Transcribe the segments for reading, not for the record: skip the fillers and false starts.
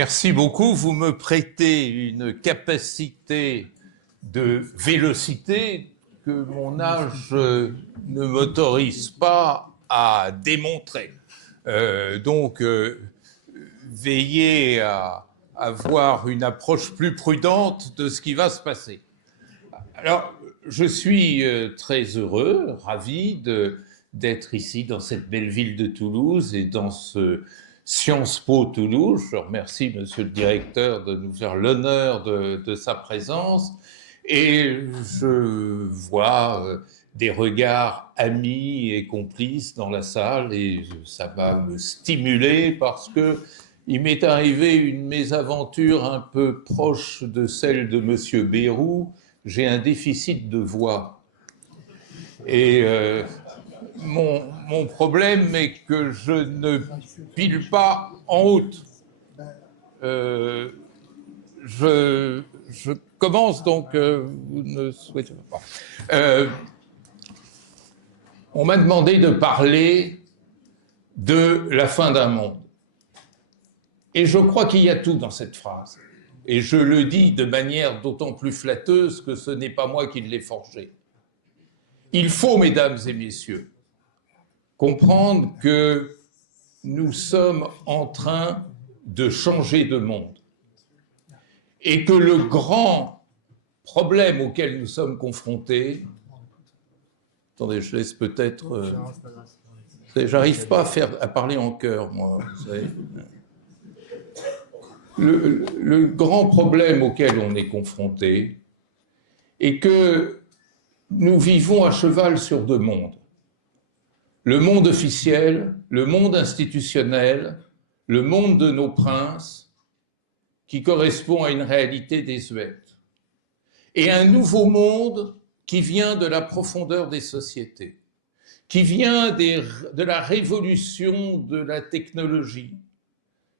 Merci beaucoup. Vous me prêtez une capacité de vélocité que mon âge ne m'autorise pas à démontrer. Veillez à avoir une approche plus prudente de ce qui va se passer. Alors, je suis très heureux, ravi d'être ici dans cette belle ville de Toulouse et dans ce Sciences Po Toulouse. Je remercie monsieur le directeur de nous faire l'honneur de sa présence et je vois des regards amis et complices dans la salle et ça va me stimuler parce que il m'est arrivé une mésaventure un peu proche de celle de monsieur Bayrou. J'ai un déficit de voix et mon problème est que je ne pile pas en haute. Je commence donc, vous ne souhaitez pas. On m'a demandé de parler de la fin d'un monde. Et je crois qu'il y a tout dans cette phrase. Et je le dis de manière d'autant plus flatteuse que ce n'est pas moi qui l'ai forgée. Il faut, mesdames et messieurs, comprendre que nous sommes en train de changer de monde et que le grand problème auquel nous sommes confrontés... Attendez, je laisse peut-être... J'arrive pas à parler en chœur, moi, vous savez. Le grand problème auquel on est confronté est que nous vivons à cheval sur deux mondes. Le monde officiel, le monde institutionnel, le monde de nos princes, qui correspond à une réalité désuète. Et un nouveau monde qui vient de la profondeur des sociétés, qui vient de la révolution de la technologie,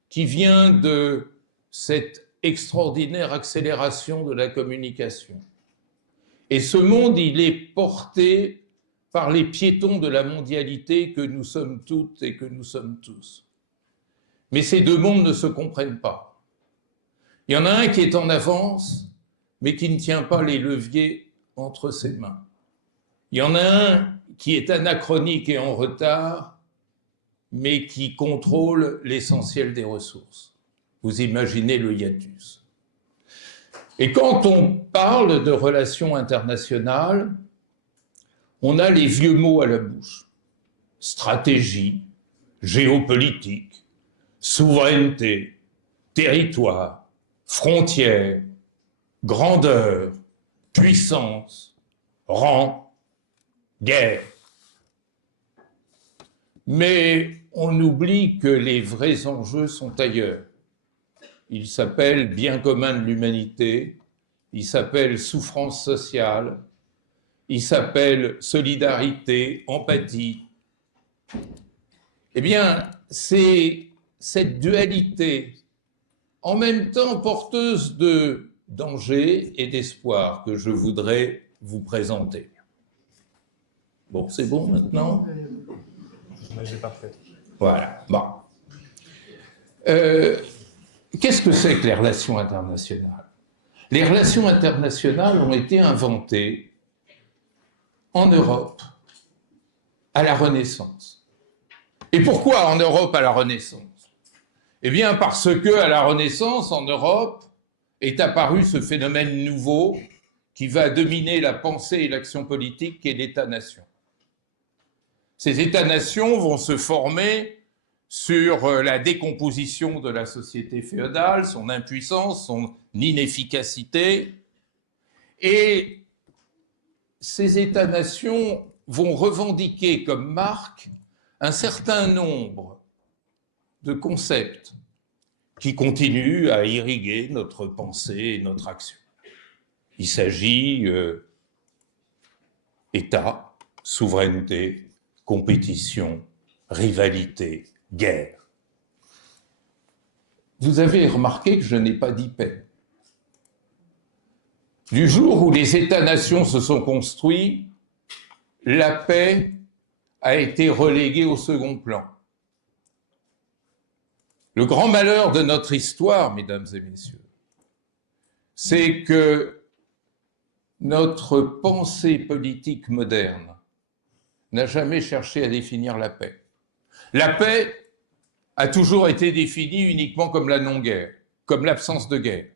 qui vient de cette extraordinaire accélération de la communication. Et ce monde, il est porté par les piétons de la mondialité que nous sommes toutes et que nous sommes tous. Mais ces deux mondes ne se comprennent pas. Il y en a un qui est en avance, mais qui ne tient pas les leviers entre ses mains. Il y en a un qui est anachronique et en retard, mais qui contrôle l'essentiel des ressources. Vous imaginez le hiatus. Et quand on parle de relations internationales, on a les vieux mots à la bouche. Stratégie, géopolitique, souveraineté, territoire, frontières, grandeur, puissance, rang, guerre. Mais on oublie que les vrais enjeux sont ailleurs. Ils s'appellent bien commun de l'humanité, ils s'appellent souffrance sociale, ils s'appellent solidarité, empathie. Eh bien, c'est cette dualité, en même temps porteuse de danger et d'espoir, que je voudrais vous présenter. Bon, c'est bon maintenant ? Je n'ai pas fait. Voilà, bon. Qu'est-ce que c'est que les relations internationales ? Les relations internationales ont été inventées en Europe à la Renaissance. Et pourquoi en Europe à la Renaissance ? Eh bien parce que à la Renaissance, en Europe, est apparu ce phénomène nouveau qui va dominer la pensée et l'action politique qu'est l'État-nation. Ces États-nations vont se former sur la décomposition de la société féodale, son impuissance, son inefficacité. Et ces États-nations vont revendiquer comme marque un certain nombre de concepts qui continuent à irriguer notre pensée et notre action. Il s'agit État, souveraineté, compétition, rivalité, guerre. Vous avez remarqué que je n'ai pas dit paix. Du jour où les États-nations se sont construits, la paix a été reléguée au second plan. Le grand malheur de notre histoire, mesdames et messieurs, c'est que notre pensée politique moderne n'a jamais cherché à définir la paix. La paix a toujours été définie uniquement comme la non-guerre, comme l'absence de guerre.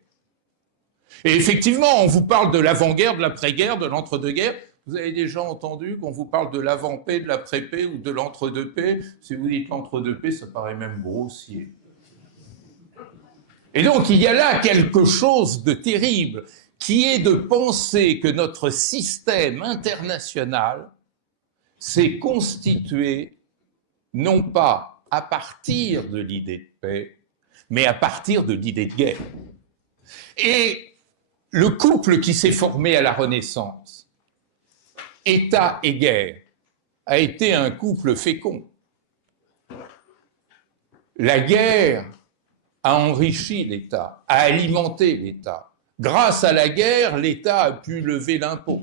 Et effectivement, on vous parle de l'avant-guerre, de l'après-guerre, de l'entre-deux-guerres. Vous avez déjà entendu qu'on vous parle de l'avant-paix, de l'après-paix ou de l'entre-deux-paix. Si vous dites l'entre-deux-paix, ça paraît même grossier. Et donc, il y a là quelque chose de terrible, qui est de penser que notre système international s'est constitué non pas à partir de l'idée de paix, mais à partir de l'idée de guerre. Et le couple qui s'est formé à la Renaissance, État et guerre, a été un couple fécond. La guerre a enrichi l'État, a alimenté l'État. Grâce à la guerre, l'État a pu lever l'impôt.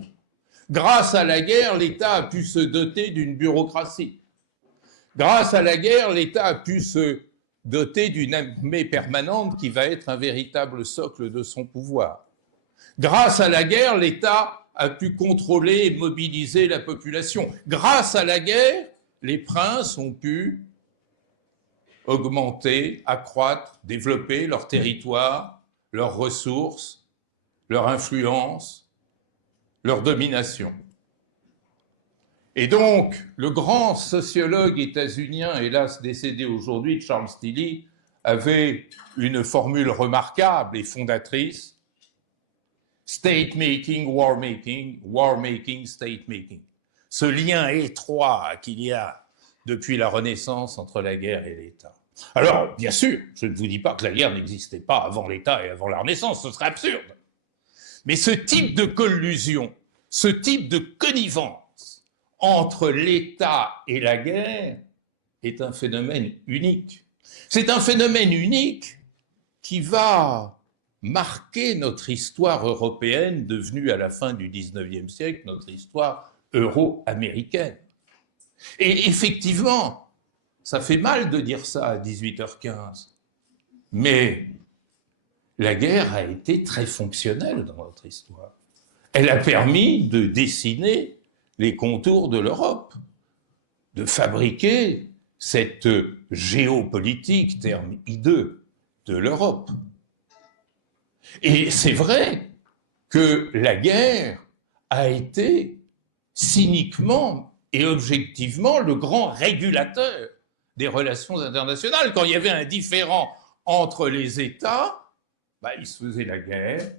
Grâce à la guerre, l'État a pu se doter d'une bureaucratie. Grâce à la guerre, l'État a pu se doter d'une armée permanente qui va être un véritable socle de son pouvoir. Grâce à la guerre, l'État a pu contrôler et mobiliser la population. Grâce à la guerre, les princes ont pu augmenter, accroître, développer leur territoire, leurs ressources, leur influence, leur domination. Et donc, le grand sociologue états-unien, hélas décédé aujourd'hui, Charles Tilly, avait une formule remarquable et fondatrice: state-making, war-making, war-making, state-making. Ce lien étroit qu'il y a depuis la Renaissance entre la guerre et l'État. Alors, bien sûr, je ne vous dis pas que la guerre n'existait pas avant l'État et avant la Renaissance, ce serait absurde. Mais ce type de collusion, ce type de connivence entre l'État et la guerre est un phénomène unique. C'est un phénomène unique qui va marquer notre histoire européenne, devenue à la fin du XIXe siècle notre histoire euro-américaine. Et effectivement, ça fait mal de dire ça à 18h15, mais la guerre a été très fonctionnelle dans notre histoire. Elle a permis de dessiner les contours de l'Europe, de fabriquer cette géopolitique, terme hideux, de l'Europe. Et c'est vrai que la guerre a été cyniquement et objectivement le grand régulateur des relations internationales. Quand il y avait un différend entre les États, il se faisait la guerre,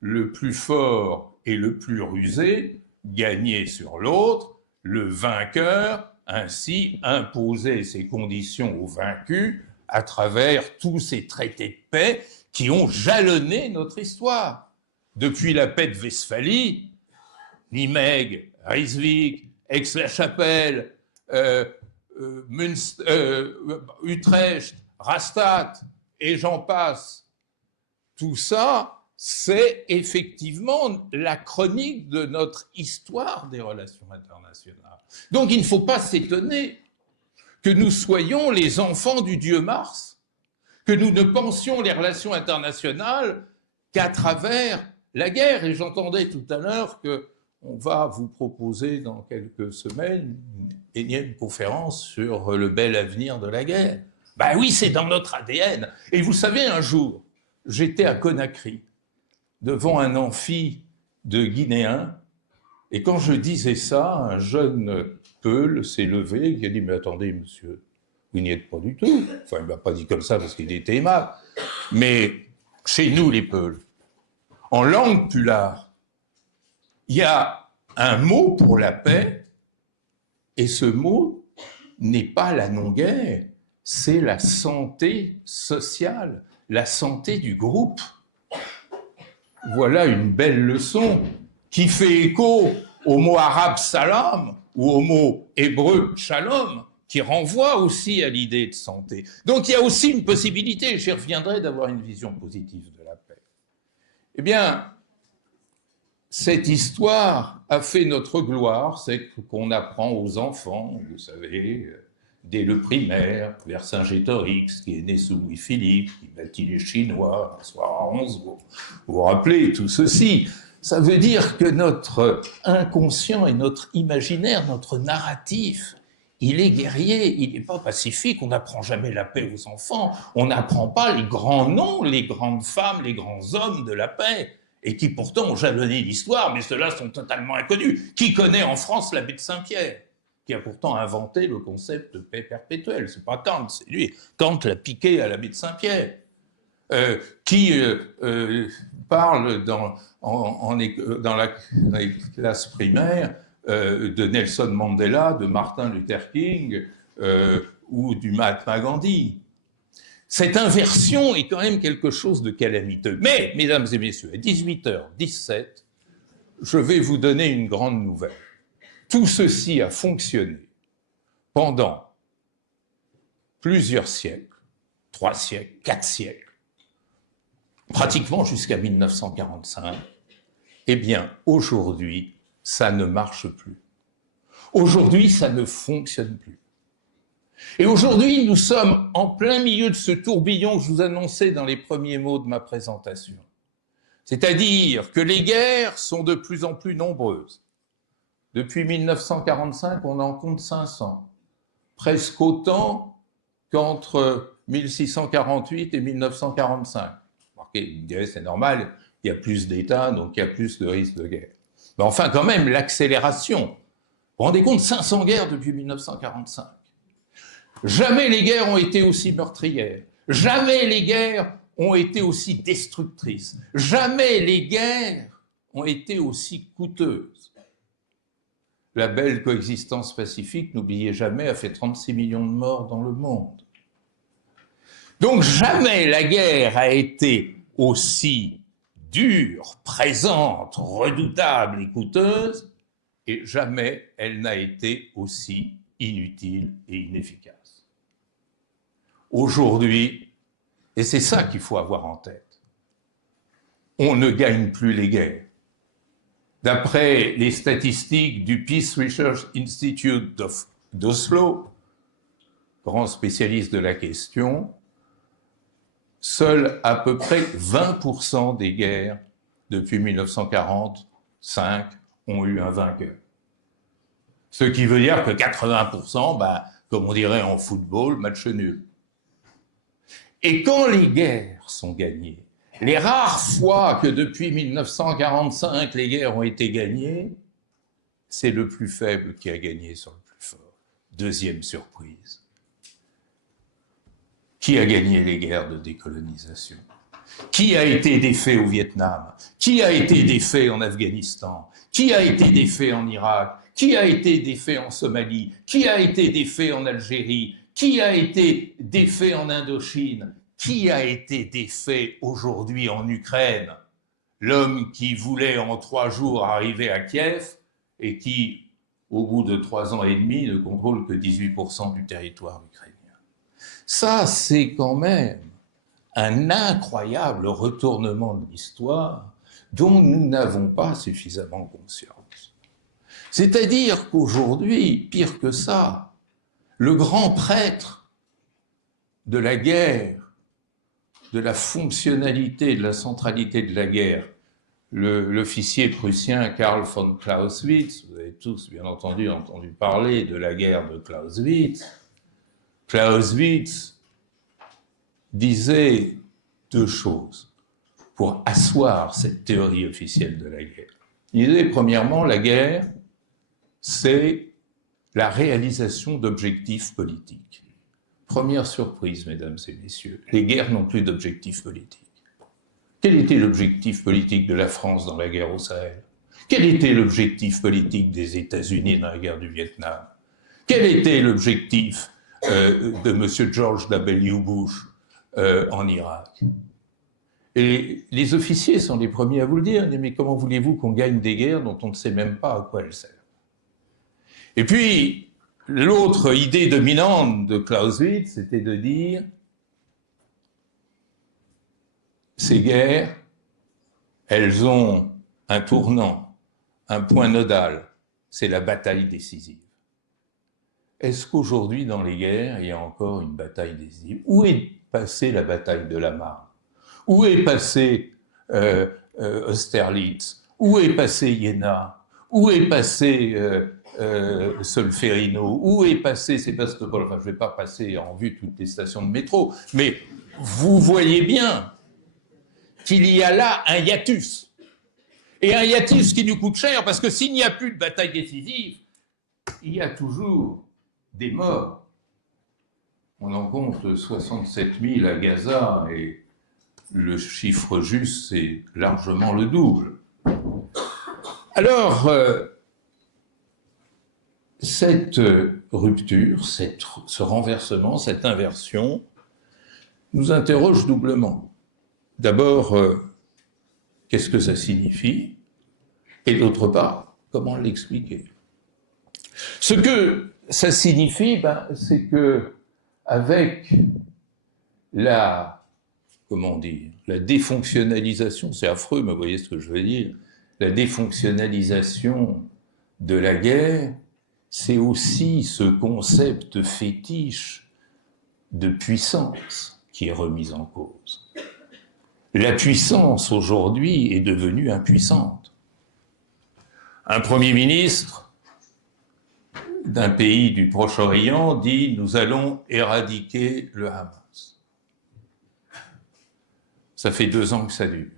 le plus fort et le plus rusé gagnait sur l'autre, le vainqueur ainsi imposait ses conditions aux vaincus à travers tous ces traités de paix qui ont jalonné notre histoire. Depuis la paix de Westphalie, Nimègue, Ryswick, Aix-la-Chapelle, Utrecht, Rastatt, et j'en passe. Tout ça, c'est effectivement la chronique de notre histoire des relations internationales. Donc il ne faut pas s'étonner que nous soyons les enfants du dieu Mars, que nous ne pensions les relations internationales qu'à travers la guerre. Et j'entendais tout à l'heure qu'on va vous proposer dans quelques semaines une énième conférence sur le bel avenir de la guerre. Oui, c'est dans notre ADN. Et vous savez, un jour, j'étais à Conakry, devant un amphi de Guinéens, et quand je disais ça, un jeune Peul s'est levé et il a dit « Mais attendez, monsieur, vous n'y êtes pas du tout. » Enfin, il ne m'a pas dit comme ça parce qu'il était aimable. Mais chez nous, les Peuls, en langue pulard, il y a un mot pour la paix, et ce mot n'est pas la non-guerre, c'est la santé sociale, la santé du groupe. Voilà une belle leçon qui fait écho au mot arabe salam ou au mot hébreu shalom, qui renvoie aussi à l'idée de santé. Donc il y a aussi une possibilité, j'y reviendrai, d'avoir une vision positive de la paix. Eh bien, cette histoire a fait notre gloire, c'est qu'on apprend aux enfants, vous savez, dès le primaire, Vercingétorix, qui est né sous Louis-Philippe, qui bâtit les Chinois, un soir à 11, vous vous rappelez tout ceci. Ça veut dire que notre inconscient et notre imaginaire, notre narratif, il est guerrier, il n'est pas pacifique, on n'apprend jamais la paix aux enfants, on n'apprend pas les grands noms, les grandes femmes, les grands hommes de la paix, et qui pourtant ont jalonné l'histoire, mais ceux-là sont totalement inconnus. Qui connaît en France l'abbé de Saint-Pierre, qui a pourtant inventé le concept de paix perpétuelle? C'est pas Kant, c'est lui. Kant l'a piqué à l'abbé de Saint-Pierre. Qui parle dans la classe primaire de Nelson Mandela, de Martin Luther King ou du Mahatma Gandhi. Cette inversion est quand même quelque chose de calamiteux. Mais, mesdames et messieurs, à 18h17, je vais vous donner une grande nouvelle. Tout ceci a fonctionné pendant plusieurs siècles, 3 siècles, 4 siècles, pratiquement jusqu'à 1945, eh bien, aujourd'hui, ça ne marche plus. Aujourd'hui, ça ne fonctionne plus. Et aujourd'hui, nous sommes en plein milieu de ce tourbillon que je vous annonçais dans les premiers mots de ma présentation. C'est-à-dire que les guerres sont de plus en plus nombreuses. Depuis 1945, on en compte 500, presque autant qu'entre 1648 et 1945. Vous me direz, c'est normal, il y a plus d'États, donc il y a plus de risques de guerre. Mais enfin, quand même, l'accélération. Vous vous rendez compte, 500 guerres depuis 1945. Jamais les guerres ont été aussi meurtrières. Jamais les guerres ont été aussi destructrices. Jamais les guerres ont été aussi coûteuses. La belle coexistence pacifique, n'oubliez jamais, a fait 36 millions de morts dans le monde. Donc jamais la guerre a été aussi dure, présente, redoutable et coûteuse, et jamais elle n'a été aussi inutile et inefficace. Aujourd'hui, et c'est ça qu'il faut avoir en tête, on ne gagne plus les guerres. D'après les statistiques du Peace Research Institute d'Oslo, grand spécialiste de la question, seuls à peu près 20% des guerres depuis 1945 ont eu un vainqueur. Ce qui veut dire que 80%, comme on dirait en football, match nul. Et quand les guerres sont gagnées, les rares fois que depuis 1945 les guerres ont été gagnées, c'est le plus faible qui a gagné sur le plus fort. Deuxième surprise. Qui a gagné les guerres de décolonisation? Qui a été défait au Vietnam? Qui a été défait en Afghanistan? Qui a été défait en Irak? Qui a été défait en Somalie? Qui a été défait en Algérie? Qui a été défait en Indochine? Qui a été défait aujourd'hui en Ukraine? L'homme qui voulait en 3 jours arriver à Kiev et qui, au bout de 3 ans et demi, ne contrôle que 18% du territoire ukrainien. Ça, c'est quand même un incroyable retournement de l'histoire dont nous n'avons pas suffisamment conscience. C'est-à-dire qu'aujourd'hui, pire que ça, le grand prêtre de la guerre, de la fonctionnalité, de la centralité de la guerre, l'officier prussien Karl von Clausewitz, vous avez tous bien entendu parler de la guerre de Clausewitz. Clausewitz disait 2 choses pour asseoir cette théorie officielle de la guerre. Il disait, premièrement, la guerre, c'est la réalisation d'objectifs politiques. Première surprise, mesdames et messieurs, les guerres n'ont plus d'objectifs politiques. Quel était l'objectif politique de la France dans la guerre au Sahel? Quel était l'objectif politique des États-Unis dans la guerre du Vietnam? Quel était l'objectif de M. George W. Bush en Irak? Et les officiers sont les premiers à vous le dire, mais comment voulez-vous qu'on gagne des guerres dont on ne sait même pas à quoi elles servent? Et puis, l'autre idée dominante de Clausewitz, c'était de dire ces guerres, elles ont un tournant, un point nodal, c'est la bataille décisive. est-ce qu'aujourd'hui, dans les guerres, il y a encore une bataille décisive? Où est passée la bataille de la Marne? Où est passé Austerlitz? Où est passé Iéna? Où est passé Solferino? Où est passé Sébastopol? Enfin, je ne vais pas passer en vue toutes les stations de métro, mais vous voyez bien qu'il y a là un hiatus. Et un hiatus qui nous coûte cher, parce que s'il n'y a plus de bataille décisive, il y a toujours des morts. On en compte 67 000 à Gaza, et le chiffre juste, c'est largement le double. Alors, cette rupture, ce renversement, cette inversion, nous interroge doublement. D'abord, qu'est-ce que ça signifie? Et d'autre part, comment l'expliquer? Ce que ça signifie, c'est que avec la défonctionnalisation, c'est affreux, mais vous voyez ce que je veux dire, la défonctionnalisation de la guerre, c'est aussi ce concept fétiche de puissance qui est remis en cause. La puissance aujourd'hui est devenue impuissante. Un Premier ministre d'un pays du Proche-Orient dit « Nous allons éradiquer le Hamas ». Ça fait 2 ans que ça dure.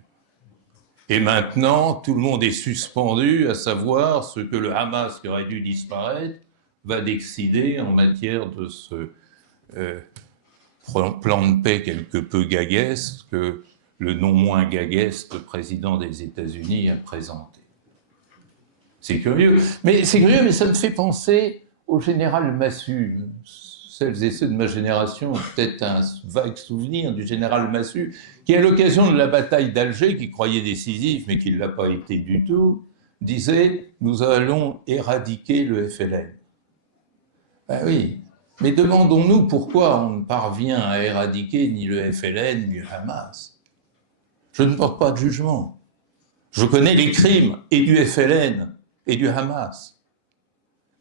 Et maintenant, tout le monde est suspendu à savoir ce que le Hamas, qui aurait dû disparaître, va décider en matière de ce plan de paix quelque peu gaguesque que le non moins gaguesque président des États-Unis a présenté. C'est curieux, mais ça me fait penser au général Massu. Celles et ceux de ma génération ont peut-être un vague souvenir du général Massu, qui, à l'occasion de la bataille d'Alger, qui croyait décisive, mais qui ne l'a pas été du tout, disait « Nous allons éradiquer le FLN ». Ben oui, mais demandons-nous pourquoi on ne parvient à éradiquer ni le FLN ni le Hamas. Je ne porte pas de jugement. Je connais les crimes et du FLN et du Hamas.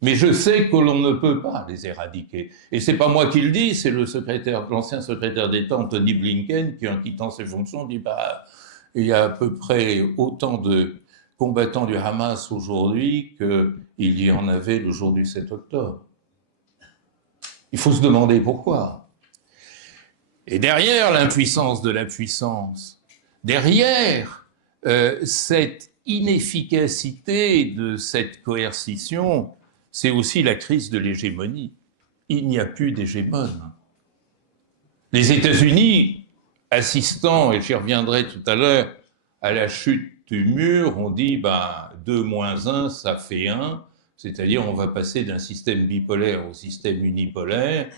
Mais je sais que l'on ne peut pas les éradiquer. Et c'est pas moi qui le dis, c'est l'ancien secrétaire d'État Anthony Blinken qui, en quittant ses fonctions, dit il y a à peu près autant de combattants du Hamas aujourd'hui qu'il y en avait le jour du 7 octobre. Il faut se demander pourquoi. Et derrière l'impuissance de la puissance, derrière cette inefficacité de cette coercition, c'est aussi la crise de l'hégémonie. Il n'y a plus d'hégémone. Les États-Unis, assistant, et j'y reviendrai tout à l'heure, à la chute du mur, ont dit 2 moins 1, ça fait 1, c'est-à-dire on va passer d'un système bipolaire au système unipolaire,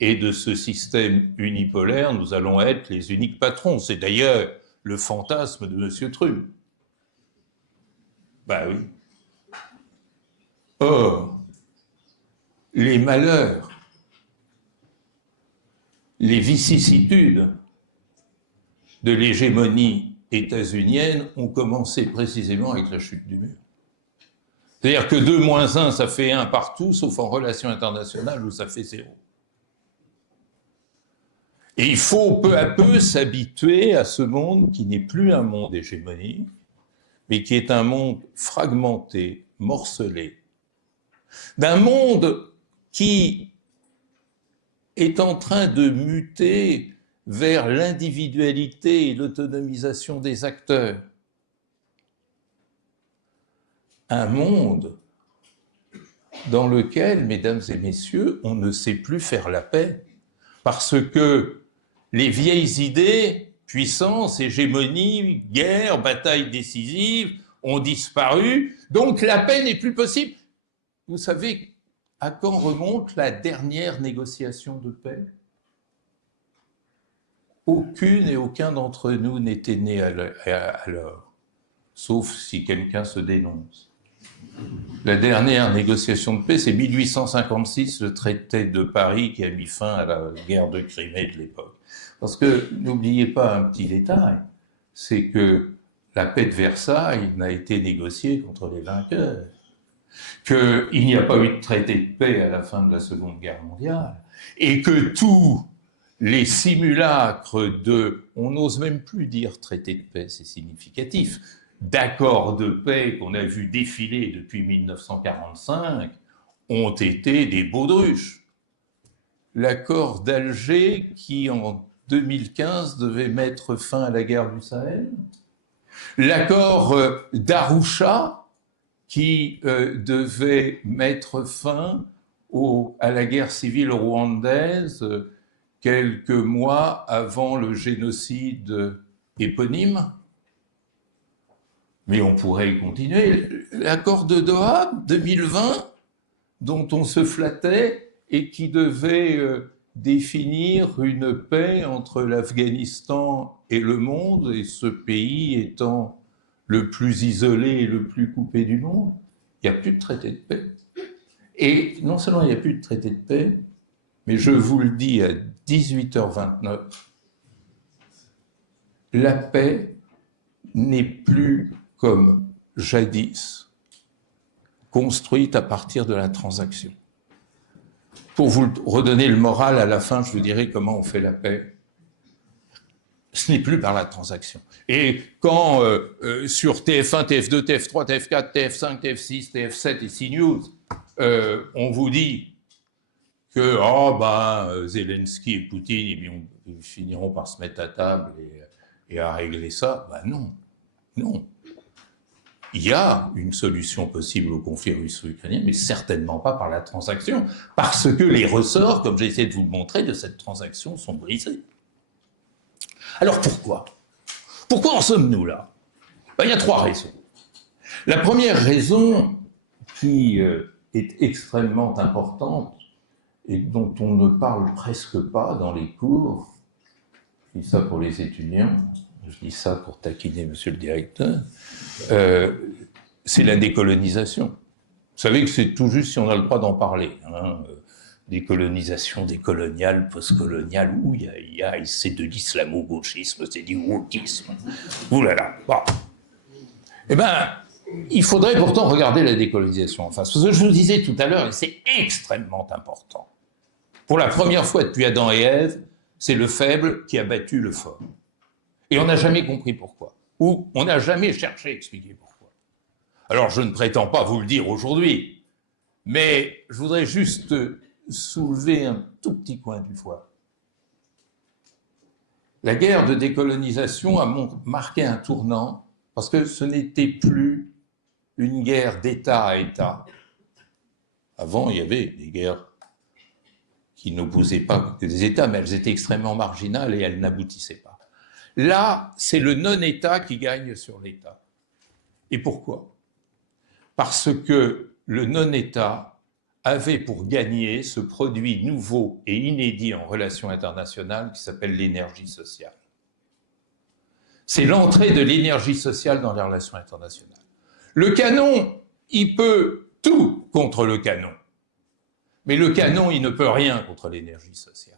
et de ce système unipolaire, nous allons être les uniques patrons. C'est d'ailleurs le fantasme de M. Trump. Oui. Or, les malheurs, les vicissitudes de l'hégémonie états-unienne ont commencé précisément avec la chute du mur. C'est-à-dire que 2 moins 1, ça fait 1 partout, sauf en relations internationales où ça fait 0. Et il faut peu à peu s'habituer à ce monde qui n'est plus un monde hégémonique, mais qui est un monde fragmenté, morcelé, d'un monde qui est en train de muter vers l'individualité et l'autonomisation des acteurs. Un monde dans lequel, mesdames et messieurs, on ne sait plus faire la paix, parce que les vieilles idées, puissance, hégémonie, guerre, bataille décisive, ont disparu, donc la paix n'est plus possible. Vous savez à quand remonte la dernière négociation de paix? Aucune et aucun d'entre nous n'était né alors, sauf si quelqu'un se dénonce. La dernière négociation de paix, c'est 1856, le traité de Paris qui a mis fin à la guerre de Crimée de l'époque. Parce que, n'oubliez pas un petit détail, c'est que la paix de Versailles n'a été négociée contre les vainqueurs. qu'il n'y a pas eu de traité de paix à la fin de la Seconde Guerre mondiale, et que tous les simulacres on n'ose même plus dire traité de paix, c'est significatif, d'accords de paix qu'on a vu défiler depuis 1945, ont été des baudruches. L'accord d'Alger, qui en 2015 devait mettre fin à la guerre du Sahel, l'accord d'Arusha, qui devait mettre fin à la guerre civile rwandaise quelques mois avant le génocide éponyme. Mais on pourrait y continuer. L'accord de Doha 2020, dont on se flattait et qui devait définir une paix entre l'Afghanistan et le monde, et ce pays étant le plus isolé et le plus coupé du monde, il n'y a plus de traité de paix. Et non seulement il n'y a plus de traité de paix, mais je vous le dis à 18h29, la paix n'est plus comme jadis, construite à partir de la transaction. Pour vous redonner le moral à la fin, je vous dirai comment on fait la paix. Ce n'est plus par la transaction. Et quand sur TF1, TF2, TF3, TF4, TF5, TF6, TF7 et CNews, on vous dit que Zelensky et Poutine ils finiront par se mettre à table et à régler ça, non. Il y a une solution possible au conflit russo-ukrainien, mais certainement pas par la transaction, parce que les ressorts, comme j'ai essayé de vous le montrer, de cette transaction sont brisés. Alors pourquoi en sommes-nous là ? Il y a 3 raisons. La première raison, qui est extrêmement importante et dont on ne parle presque pas dans les cours, je dis ça pour les étudiants, je dis ça pour taquiner monsieur le directeur, c'est la décolonisation. Vous savez que c'est tout juste si on a le droit d'en parler. Décolonisation, décoloniale, postcoloniale, c'est de l'islamo-gauchisme, c'est du wokisme. Ouh là là. Bon. Il faudrait pourtant regarder la décolonisation en face. Parce que je vous disais tout à l'heure, et c'est extrêmement important. Pour la première fois depuis Adam et Ève, c'est le faible qui a battu le fort. Et on n'a jamais compris pourquoi. Ou on n'a jamais cherché à expliquer pourquoi. Alors je ne prétends pas vous le dire aujourd'hui, mais je voudrais juste soulever un tout petit coin du foie. La guerre de décolonisation a marqué un tournant parce que ce n'était plus une guerre d'État à État. Avant, il y avait des guerres qui n'opposaient pas des États, mais elles étaient extrêmement marginales et elles n'aboutissaient pas. Là, c'est le non-État qui gagne sur l'État. Et pourquoi ? Parce que le non-État avait pour gagner ce produit nouveau et inédit en relations internationales qui s'appelle l'énergie sociale. C'est l'entrée de l'énergie sociale dans les relations internationales. Le canon, il peut tout contre le canon. Mais le canon, il ne peut rien contre l'énergie sociale.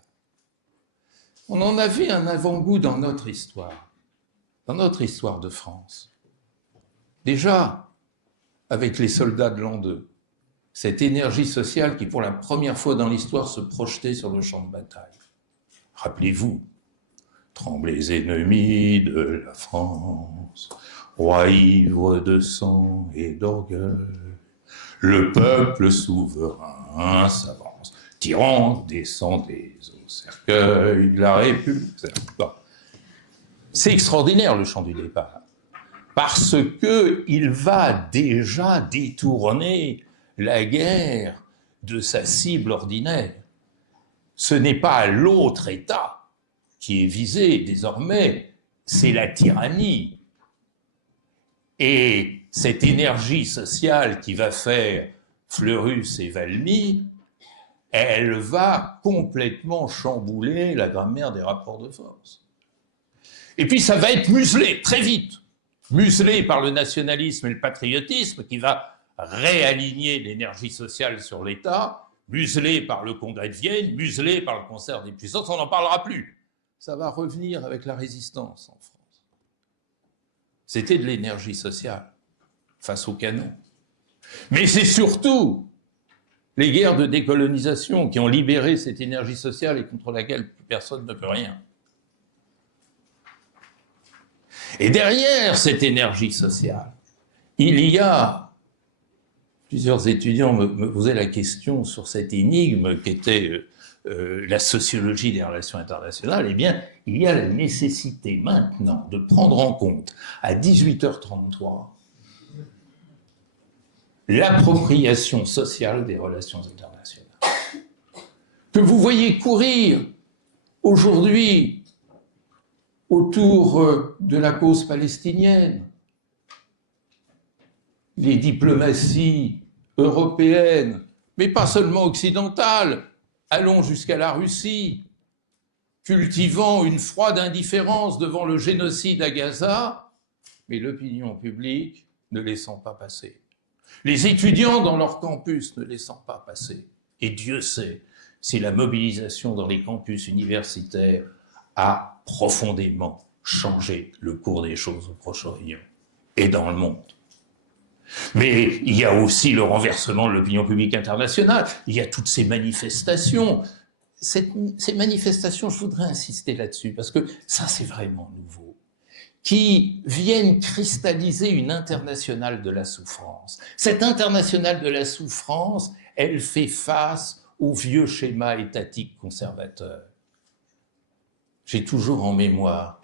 On en avait un avant-goût dans notre histoire de France. Déjà, avec les soldats de l'an 2, cette énergie sociale qui, pour la première fois dans l'histoire, se projetait sur le champ de bataille. Rappelez-vous, tremblez ennemis de la France, roi ivre de sang et d'orgueil, le peuple souverain s'avance, tyran descendez au cercueil, la République. Bon. C'est extraordinaire le chant du départ, parce qu'il va déjà détourner la guerre de sa cible ordinaire. Ce n'est pas l'autre État qui est visé désormais, c'est la tyrannie. Et cette énergie sociale qui va faire Fleurus et Valmy, elle va complètement chambouler la grammaire des rapports de force. Et puis ça va être muselé très vite, muselé par le nationalisme et le patriotisme qui va réaligner l'énergie sociale sur l'État, muselé par le Congrès de Vienne, muselé par le concert des puissances, on n'en parlera plus. Ça va revenir avec la résistance en France. C'était de l'énergie sociale face au canon. Mais c'est surtout les guerres de décolonisation qui ont libéré cette énergie sociale et contre laquelle plus personne ne peut rien. Et derrière cette énergie sociale, il y a, plusieurs étudiants me posaient la question sur cette énigme qu'était la sociologie des relations internationales, eh bien, il y a la nécessité maintenant de prendre en compte, à 18h33, l'appropriation sociale des relations internationales. Que vous voyez courir aujourd'hui autour de la cause palestinienne, les diplomaties européennes, mais pas seulement occidentales, allons jusqu'à la Russie, cultivant une froide indifférence devant le génocide à Gaza, mais l'opinion publique ne laissant pas passer. Les étudiants dans leur campus ne laissant pas passer. Et Dieu sait si la mobilisation dans les campus universitaires a profondément changé le cours des choses au Proche-Orient et dans le monde. Mais il y a aussi le renversement de l'opinion publique internationale, il y a toutes ces manifestations. Ces manifestations, je voudrais insister là-dessus, parce que ça c'est vraiment nouveau, qui viennent cristalliser une internationale de la souffrance. Cette internationale de la souffrance, elle fait face au vieux schéma étatique conservateur. J'ai toujours en mémoire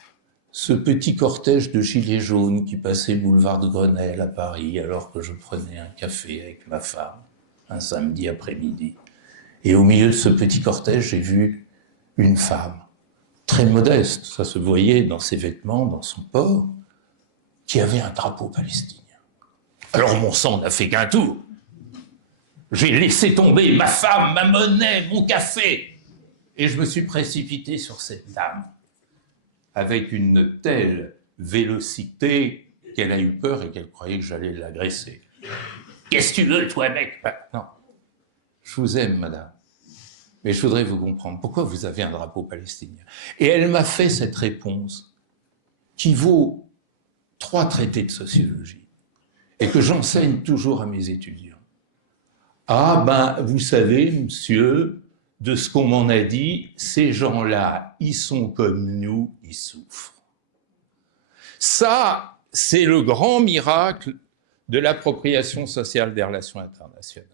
ce petit cortège de gilets jaunes qui passait boulevard de Grenelle à Paris alors que je prenais un café avec ma femme un samedi après-midi. Et au milieu de ce petit cortège, j'ai vu une femme très modeste, ça se voyait dans ses vêtements, dans son port, qui avait un drapeau palestinien. Alors mon sang n'a fait qu'un tour. J'ai laissé tomber ma femme, ma monnaie, mon café, et je me suis précipité sur cette dame avec une telle vélocité qu'elle a eu peur et qu'elle croyait que j'allais l'agresser. « Qu'est-ce que tu veux, toi, mec ?» Non, je vous aime, madame, mais je voudrais vous comprendre. Pourquoi vous avez un drapeau palestinien ? Et elle m'a fait cette réponse qui vaut 3 traités de sociologie et que j'enseigne toujours à mes étudiants. Ah ben, vous savez, monsieur, de ce qu'on m'en a dit, ces gens-là, ils sont comme nous, ils souffrent. Ça, c'est le grand miracle de l'appropriation sociale des relations internationales.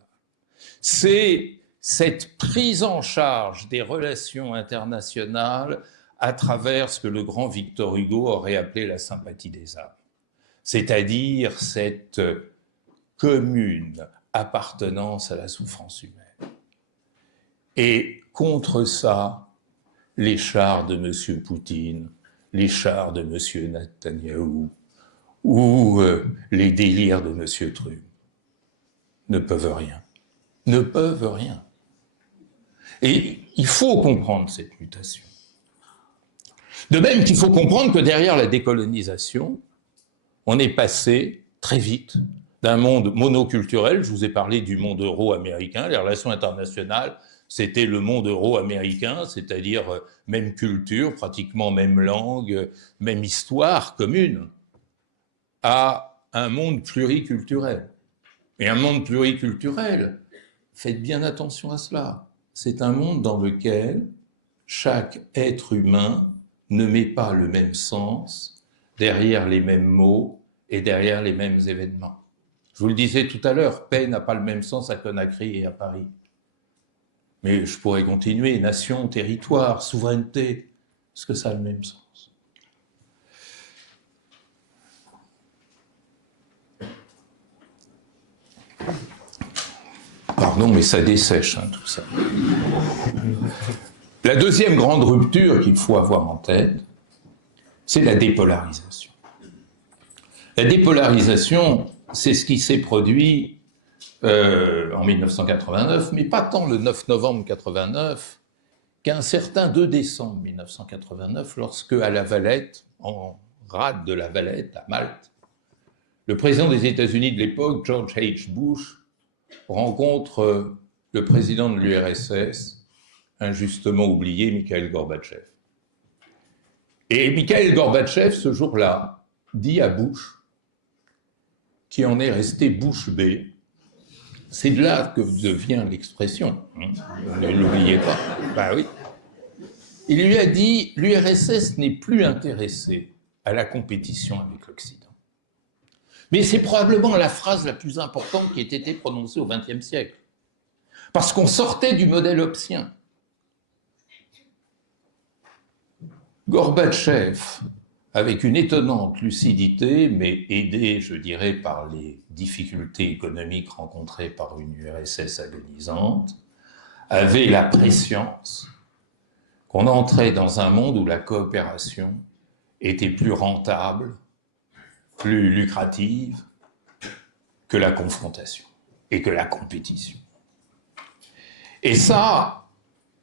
C'est cette prise en charge des relations internationales à travers ce que le grand Victor Hugo aurait appelé la sympathie des âmes. C'est-à-dire cette commune appartenance à la souffrance humaine. Et contre ça, les chars de M. Poutine, les chars de M. Netanyahou ou les délires de M. Trump ne peuvent rien. Ne peuvent rien. Et il faut comprendre cette mutation. De même qu'il faut comprendre que derrière la décolonisation, on est passé très vite d'un monde monoculturel, je vous ai parlé du monde euro-américain, les relations internationales, c'était le monde euro-américain, c'est-à-dire même culture, pratiquement même langue, même histoire commune, à un monde pluriculturel. Et un monde pluriculturel, faites bien attention à cela, c'est un monde dans lequel chaque être humain ne met pas le même sens derrière les mêmes mots et derrière les mêmes événements. Je vous le disais tout à l'heure, paix n'a pas le même sens à Conakry et à Paris. Mais je pourrais continuer, nation, territoire, souveraineté, est-ce que ça a le même sens ? Pardon, mais ça dessèche, tout ça. La deuxième grande rupture qu'il faut avoir en tête, c'est la dépolarisation. La dépolarisation, c'est ce qui s'est produit en 1989, mais pas tant le 9 novembre 1989 qu'un certain 2 décembre 1989, lorsque à La Valette, en rade de La Valette, à Malte, le président des États-Unis de l'époque, George H. Bush, rencontre le président de l'URSS, injustement oublié, Mikhaïl Gorbatchev. Et Mikhaïl Gorbatchev, ce jour-là, dit à Bush, qui en est resté bouche bée, c'est de là que devient l'expression. Ne l'oubliez pas. Ben oui. Il lui a dit, l'URSS n'est plus intéressée à la compétition avec l'Occident. Mais c'est probablement la phrase la plus importante qui ait été prononcée au XXe siècle. Parce qu'on sortait du modèle hobbesien. Gorbatchev, avec une étonnante lucidité, mais aidé, je dirais, par les difficultés économiques rencontrées par une URSS agonisante, avait la prescience qu'on entrait dans un monde où la coopération était plus rentable, plus lucrative que la confrontation et que la compétition. Et ça,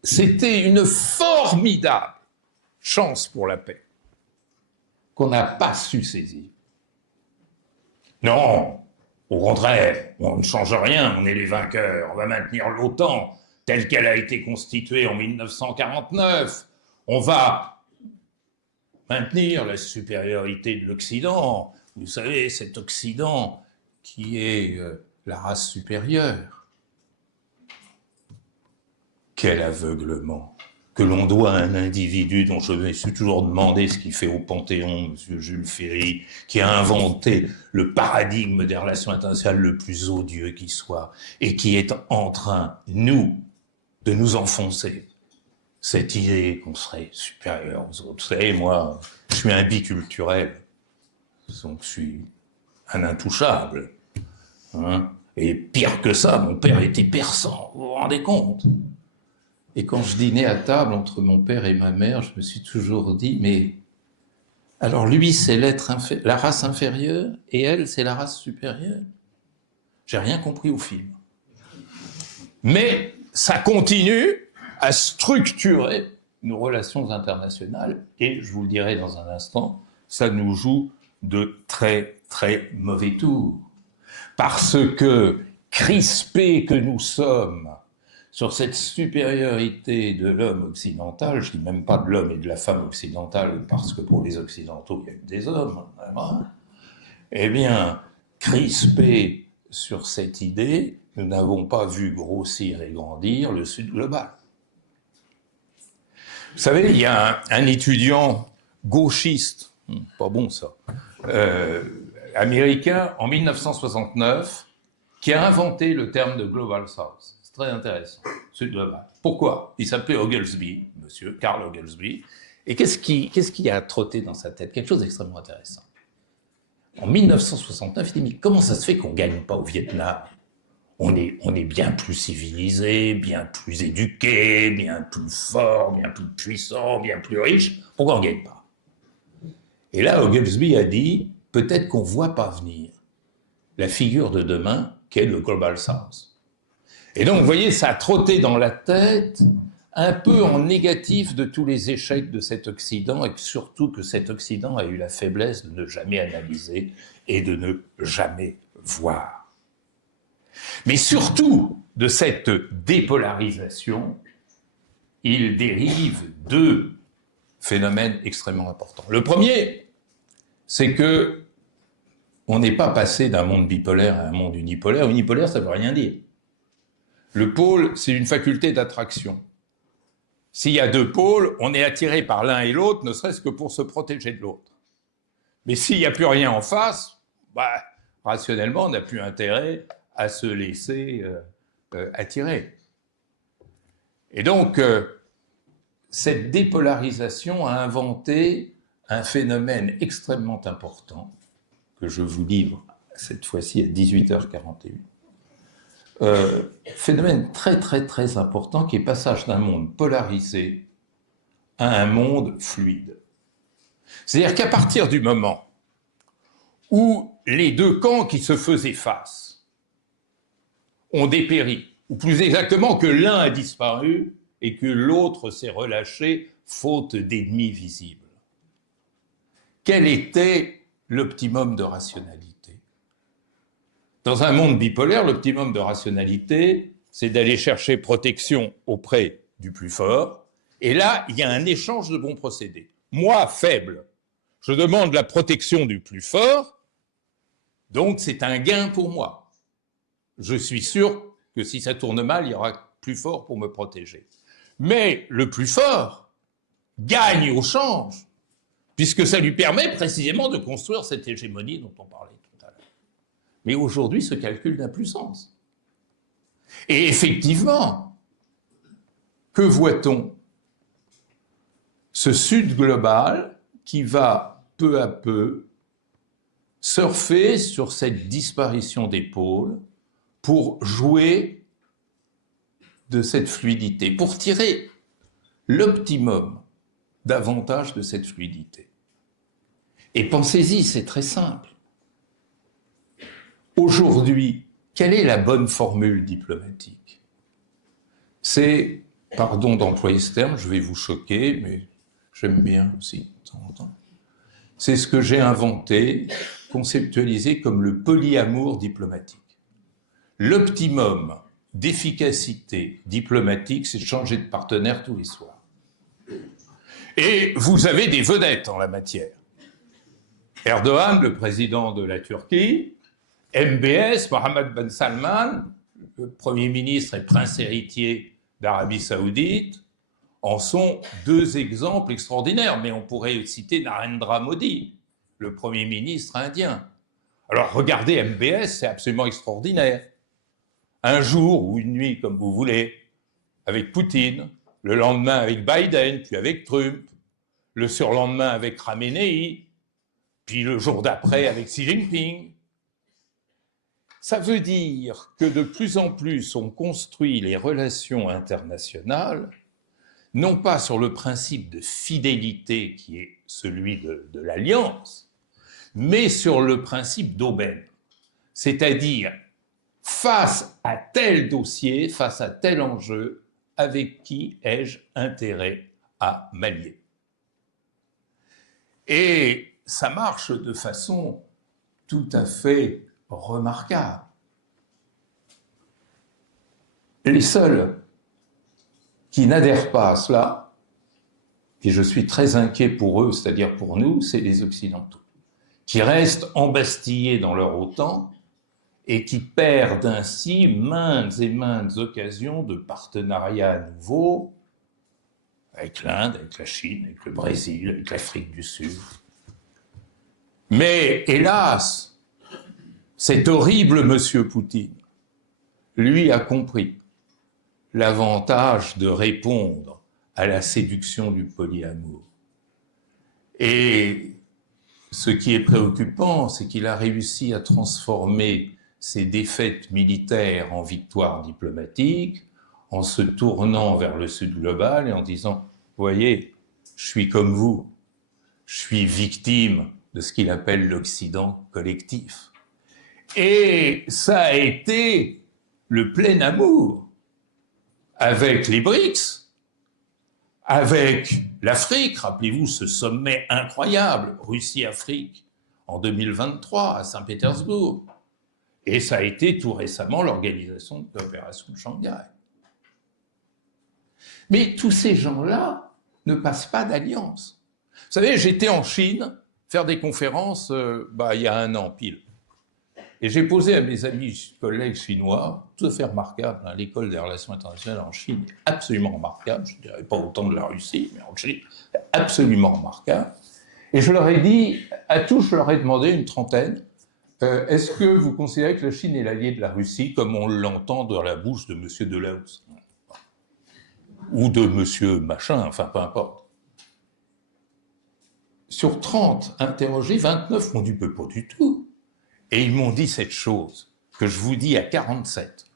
c'était une formidable chance pour la paix qu'on n'a pas su saisir. Non, au contraire, on ne change rien, on est les vainqueurs, on va maintenir l'OTAN telle qu'elle a été constituée en 1949, on va maintenir la supériorité de l'Occident, vous savez, cet Occident qui est la race supérieure. Quel aveuglement que l'on doit à un individu dont je me suis toujours demandé ce qu'il fait au Panthéon, M. Jules Ferry, qui a inventé le paradigme des relations internationales le plus odieux qui soit, et qui est en train, nous, de nous enfoncer cette idée qu'on serait supérieur aux autres. Vous savez, moi, je suis un biculturel, donc je suis un intouchable. Hein, et pire que ça, mon père était persan, vous vous rendez compte? Et quand je dînais à table entre mon père et ma mère, je me suis toujours dit, mais alors lui, c'est la race inférieure, et elle, c'est la race supérieure. J'ai rien compris au film. Mais ça continue à structurer nos relations internationales, et je vous le dirai dans un instant, ça nous joue de très, très mauvais tours. Parce que, crispés que nous sommes sur cette supériorité de l'homme occidental, je ne dis même pas de l'homme et de la femme occidentale, parce que pour les Occidentaux, il y a que des hommes, vraiment. Eh bien, crispés sur cette idée, nous n'avons pas vu grossir et grandir le Sud global. Vous savez, il y a un étudiant gauchiste, pas bon ça, américain, en 1969, qui a inventé le terme de Global South. C'est très intéressant, Sud global. Pourquoi? Il s'appelait Oglesby, monsieur Carl Oglesby. Et qu'est-ce qui a trotté dans sa tête? Quelque chose d'extrêmement intéressant. En 1969, il dit, mais comment ça se fait qu'on ne gagne pas au Vietnam? On est bien plus civilisé, bien plus éduqué, bien plus fort, bien plus puissant, bien plus riche. Pourquoi on ne gagne pas? Et là, Oglesby a dit, peut-être qu'on ne voit pas venir la figure de demain qu'est le Global South. Et donc, vous voyez, ça a trotté dans la tête un peu en négatif de tous les échecs de cet Occident, et surtout que cet Occident a eu la faiblesse de ne jamais analyser et de ne jamais voir. Mais surtout, de cette dépolarisation, il dérive deux phénomènes extrêmement importants. Le premier, c'est que on n'est pas passé d'un monde bipolaire à un monde unipolaire. Unipolaire, ça ne veut rien dire. Le pôle, c'est une faculté d'attraction. S'il y a deux pôles, on est attiré par l'un et l'autre, ne serait-ce que pour se protéger de l'autre. Mais s'il n'y a plus rien en face, rationnellement, on n'a plus intérêt à se laisser attirer. Et donc, cette dépolarisation a inventé un phénomène extrêmement important, que je vous livre cette fois-ci à 18h41. Phénomène très très très important qui est passage d'un monde polarisé à un monde fluide. C'est-à-dire qu'à partir du moment où les deux camps qui se faisaient face ont dépéri, ou plus exactement que l'un a disparu et que l'autre s'est relâché faute d'ennemis visibles, quel était l'optimum de rationalité? Dans un monde bipolaire, l'optimum de rationalité, c'est d'aller chercher protection auprès du plus fort. Et là, il y a un échange de bons procédés. Moi, faible, je demande la protection du plus fort, donc c'est un gain pour moi. Je suis sûr que si ça tourne mal, il y aura plus fort pour me protéger. Mais le plus fort gagne au change, puisque ça lui permet précisément de construire cette hégémonie dont on parlait tout à l'heure. Mais aujourd'hui, ce calcul n'a plus sens. Et effectivement, que voit-on? Ce Sud global qui va peu à peu surfer sur cette disparition des pôles pour jouer de cette fluidité, pour tirer l'optimum d'avantage de cette fluidité. Et pensez-y, c'est très simple. Aujourd'hui, quelle est la bonne formule diplomatique? C'est, pardon d'employer ce terme, je vais vous choquer, mais j'aime bien aussi de temps en temps. C'est ce que j'ai inventé, conceptualisé comme le polyamour diplomatique. L'optimum d'efficacité diplomatique, c'est de changer de partenaire tous les soirs. Et vous avez des vedettes en la matière. Erdogan, le président de la Turquie, MBS, Mohammed Ben Salman, le Premier ministre et prince héritier d'Arabie Saoudite, en sont deux exemples extraordinaires, mais on pourrait citer Narendra Modi, le Premier ministre indien. Alors regardez MBS, c'est absolument extraordinaire. Un jour ou une nuit, comme vous voulez, avec Poutine, le lendemain avec Biden, puis avec Trump, le surlendemain avec Khamenei, puis le jour d'après avec Xi Jinping. Ça veut dire que de plus en plus on construit les relations internationales non pas sur le principe de fidélité qui est celui de l'alliance, mais sur le principe d'aubaine. C'est-à-dire, face à tel dossier, face à tel enjeu, avec qui ai-je intérêt à m'allier? Et ça marche de façon tout à fait remarquable. Les seuls qui n'adhèrent pas à cela, et je suis très inquiet pour eux, c'est-à-dire pour nous, c'est les Occidentaux, qui restent embastillés dans leur OTAN et qui perdent ainsi maintes et maintes occasions de partenariats nouveaux avec l'Inde, avec la Chine, avec le Brésil, avec l'Afrique du Sud. Mais hélas, cet horrible monsieur Poutine, lui a compris l'avantage de répondre à la séduction du polyamour. Et ce qui est préoccupant, c'est qu'il a réussi à transformer ses défaites militaires en victoires diplomatiques, en se tournant vers le Sud global et en disant « Voyez, je suis comme vous, je suis victime de ce qu'il appelle l'Occident collectif. » Et ça a été le plein amour avec les BRICS, avec l'Afrique. Rappelez-vous ce sommet incroyable, Russie-Afrique, en 2023 à Saint-Pétersbourg. Et ça a été tout récemment l'Organisation de coopération de Shanghai. Mais tous ces gens-là ne passent pas d'alliance. Vous savez, j'étais en Chine faire des conférences il y a un an pile. Et j'ai posé à mes amis collègues chinois, tout à fait remarquable, hein, l'école des relations internationales en Chine est absolument remarquable, je ne dirais pas autant de la Russie, mais en Chine, absolument remarquable. Et je leur ai dit, à tous, je leur ai demandé une trentaine, est-ce que vous considérez que la Chine est l'allié de la Russie, comme on l'entend dans la bouche de M. Delahousse ou de M. Machin, enfin peu importe. Sur 30 interrogés, 29 m'ont dit peu pas du tout. Et ils m'ont dit cette chose que je vous dis à 47,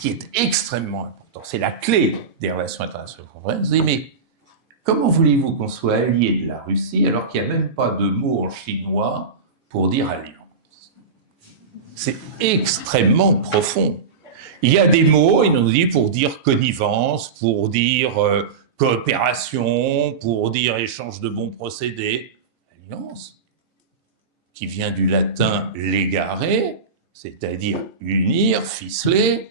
qui est extrêmement importante. C'est la clé des relations internationales. Vous dites, mais comment voulez-vous qu'on soit allié de la Russie alors qu'il n'y a même pas de mot en chinois pour dire alliance? C'est extrêmement profond. Il y a des mots, ils nous disent, pour dire connivence, pour dire coopération, pour dire échange de bons procédés. Alliance, qui vient du latin legare, c'est-à-dire unir, ficeler,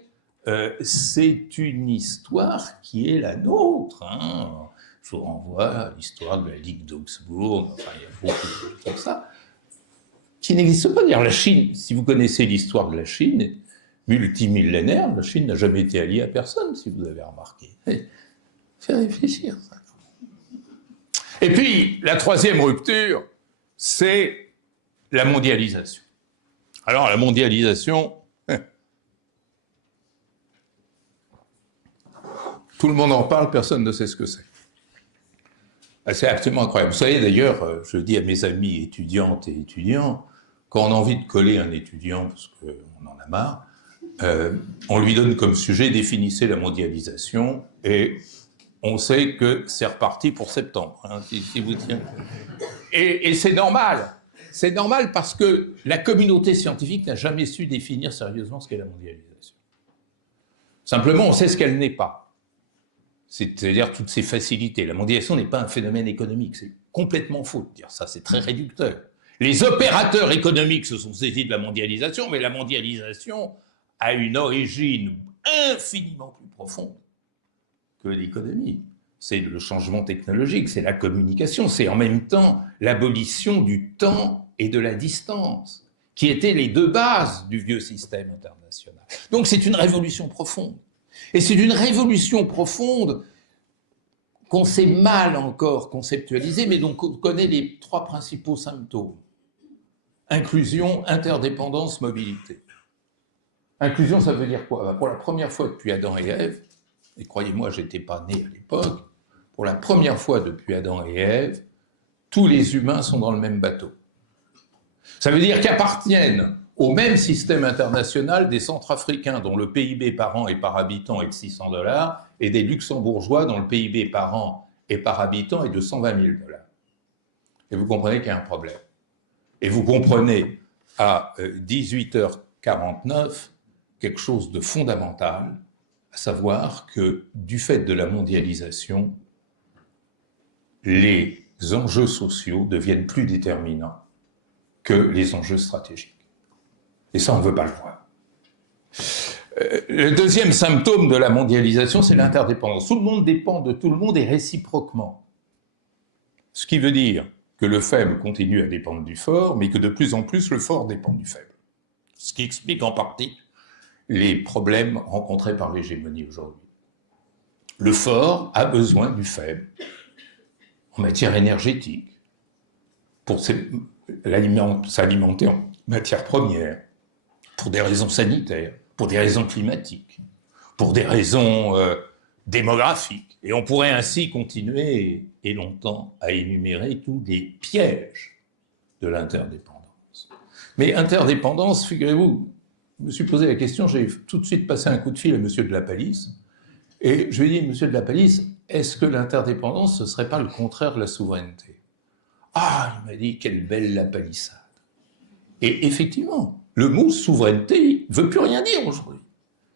c'est une histoire qui est la nôtre. Hein. Je vous renvoie à l'histoire de la Ligue d'Augsbourg, enfin, il y a beaucoup de choses comme ça, qui n'existe pas. Dire la Chine, si vous connaissez l'histoire de la Chine, multimillénaire, la Chine n'a jamais été alliée à personne, si vous avez remarqué. Fait réfléchir, ça. Et puis, la troisième rupture, c'est la mondialisation. Alors, la mondialisation, tout le monde en parle, personne ne sait ce que c'est. C'est absolument incroyable. Vous savez, d'ailleurs, je dis à mes amis étudiantes et étudiants, quand on a envie de coller un étudiant, parce qu'on en a marre, on lui donne comme sujet « Définissez la mondialisation » et on sait que c'est reparti pour septembre. Hein, si vous tiens. Et c'est normal. C'est normal parce que la communauté scientifique n'a jamais su définir sérieusement ce qu'est la mondialisation. Simplement, on sait ce qu'elle n'est pas. C'est-à-dire toutes ces facilités. La mondialisation n'est pas un phénomène économique. C'est complètement faux de dire ça. C'est très réducteur. Les opérateurs économiques se sont saisis de la mondialisation, mais la mondialisation a une origine infiniment plus profonde que l'économie. C'est le changement technologique, c'est la communication, c'est en même temps l'abolition du temps et de la distance, qui étaient les deux bases du vieux système international. Donc c'est une révolution profonde. Et c'est une révolution profonde qu'on sait mal encore conceptualiser, mais dont on connaît les trois principaux symptômes. Inclusion, interdépendance, mobilité. Inclusion, ça veut dire quoi? Pour la première fois depuis Adam et Ève, et croyez-moi, je n'étais pas né à l'époque, pour la première fois depuis Adam et Ève, tous les humains sont dans le même bateau. Ça veut dire qu'appartiennent au même système international des Centrafricains dont le PIB par an et par habitant est de $600 et des Luxembourgeois dont le PIB par an et par habitant est de $120 000. Et vous comprenez qu'il y a un problème. Et vous comprenez à 18h49 quelque chose de fondamental, à savoir que du fait de la mondialisation, les enjeux sociaux deviennent plus déterminants que les enjeux stratégiques. Et ça, on ne veut pas le voir. Le deuxième symptôme de la mondialisation, c'est l'interdépendance. Tout le monde dépend de tout le monde et réciproquement. Ce qui veut dire que le faible continue à dépendre du fort, mais que de plus en plus, le fort dépend du faible. Ce qui explique en partie les problèmes rencontrés par l'hégémonie aujourd'hui. Le fort a besoin du faible en matière énergétique, pour s'alimenter en matière première, pour des raisons sanitaires, pour des raisons climatiques, pour des raisons démographiques. Et on pourrait ainsi continuer et longtemps à énumérer tous les pièges de l'interdépendance. Mais interdépendance, figurez-vous, je me suis posé la question, j'ai tout de suite passé un coup de fil à M. de la Palisse, et je lui ai dit, M. de la Palisse, est-ce que l'interdépendance, ce ne serait pas le contraire de la souveraineté? Ah, il m'a dit, quelle belle la palissade. Et effectivement, le mot souveraineté ne veut plus rien dire aujourd'hui.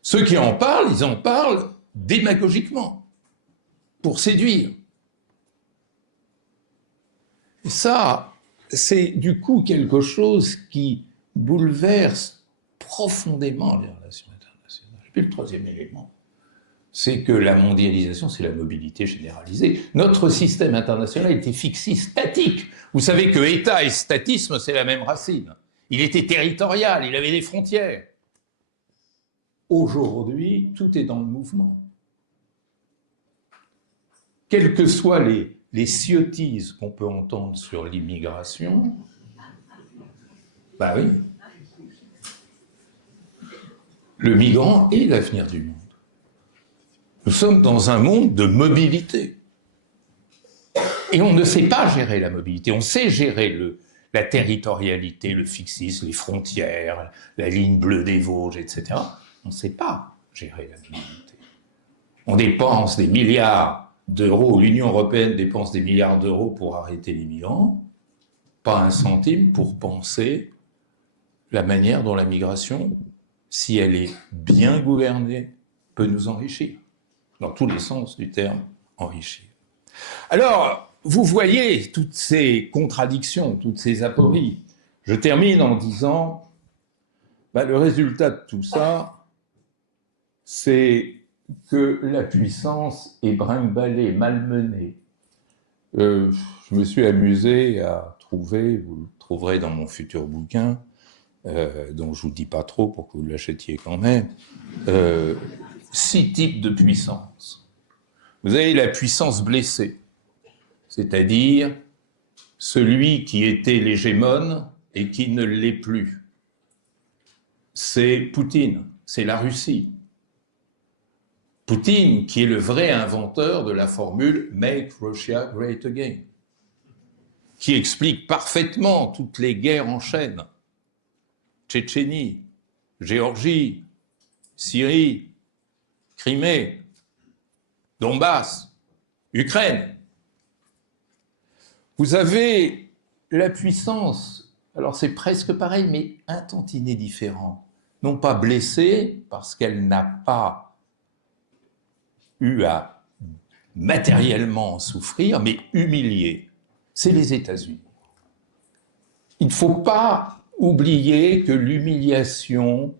Ceux qui en parlent, ils en parlent démagogiquement, pour séduire. Et ça, c'est du coup quelque chose qui bouleverse profondément les relations internationales. Et puis le troisième élément, c'est que la mondialisation, c'est la mobilité généralisée. Notre système international était fixiste, statique. Vous savez que État et statisme, c'est la même racine. Il était territorial, il avait des frontières. Aujourd'hui, tout est dans le mouvement. Quelles que soient les sottises qu'on peut entendre sur l'immigration, bah oui, le migrant est l'avenir du monde. Nous sommes dans un monde de mobilité. Et on ne sait pas gérer la mobilité. On sait gérer la territorialité, le fixisme, les frontières, la ligne bleue des Vosges, etc. On ne sait pas gérer la mobilité. On dépense des milliards d'euros, l'Union européenne dépense des milliards d'euros pour arrêter les migrants, pas un centime pour penser la manière dont la migration, si elle est bien gouvernée, peut nous enrichir. Dans tous les sens du terme, enrichir. Alors, vous voyez toutes ces contradictions, toutes ces apories. Je termine en disant, le résultat de tout ça, c'est que la puissance est brinque-ballée, malmenée. Je me suis amusé à trouver, vous le trouverez dans mon futur bouquin, dont je ne vous dis pas trop pour que vous l'achetiez quand même, 6 types de puissance. Vous avez la puissance blessée, c'est-à-dire celui qui était l'hégémone et qui ne l'est plus. C'est Poutine, c'est la Russie. Poutine, qui est le vrai inventeur de la formule « Make Russia Great Again », qui explique parfaitement toutes les guerres en chaîne. Tchétchénie, Géorgie, Syrie, Crimée, Donbass, Ukraine. Vous avez la puissance, alors c'est presque pareil, mais un tantinet différent. Non pas blessée, parce qu'elle n'a pas eu à matériellement en souffrir, mais humiliée. C'est les États-Unis. Il ne faut pas oublier que l'humiliation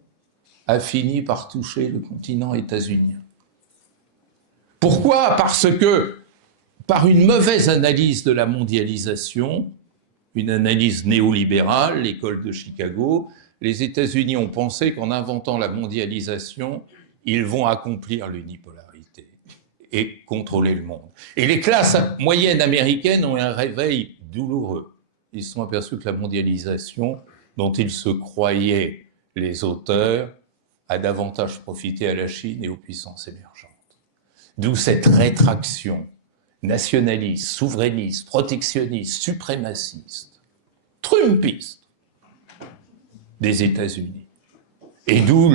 a fini par toucher le continent états-unien. Pourquoi ? Parce que, par une mauvaise analyse de la mondialisation, une analyse néolibérale, l'école de Chicago, les États-Unis ont pensé qu'en inventant la mondialisation, ils vont accomplir l'unipolarité et contrôler le monde. Et les classes moyennes américaines ont un réveil douloureux. Ils se sont aperçus que la mondialisation, dont ils se croyaient les auteurs, a davantage profité à la Chine et aux puissances émergentes. D'où cette rétraction nationaliste, souverainiste, protectionniste, suprémaciste, trumpiste des États-Unis. Et d'où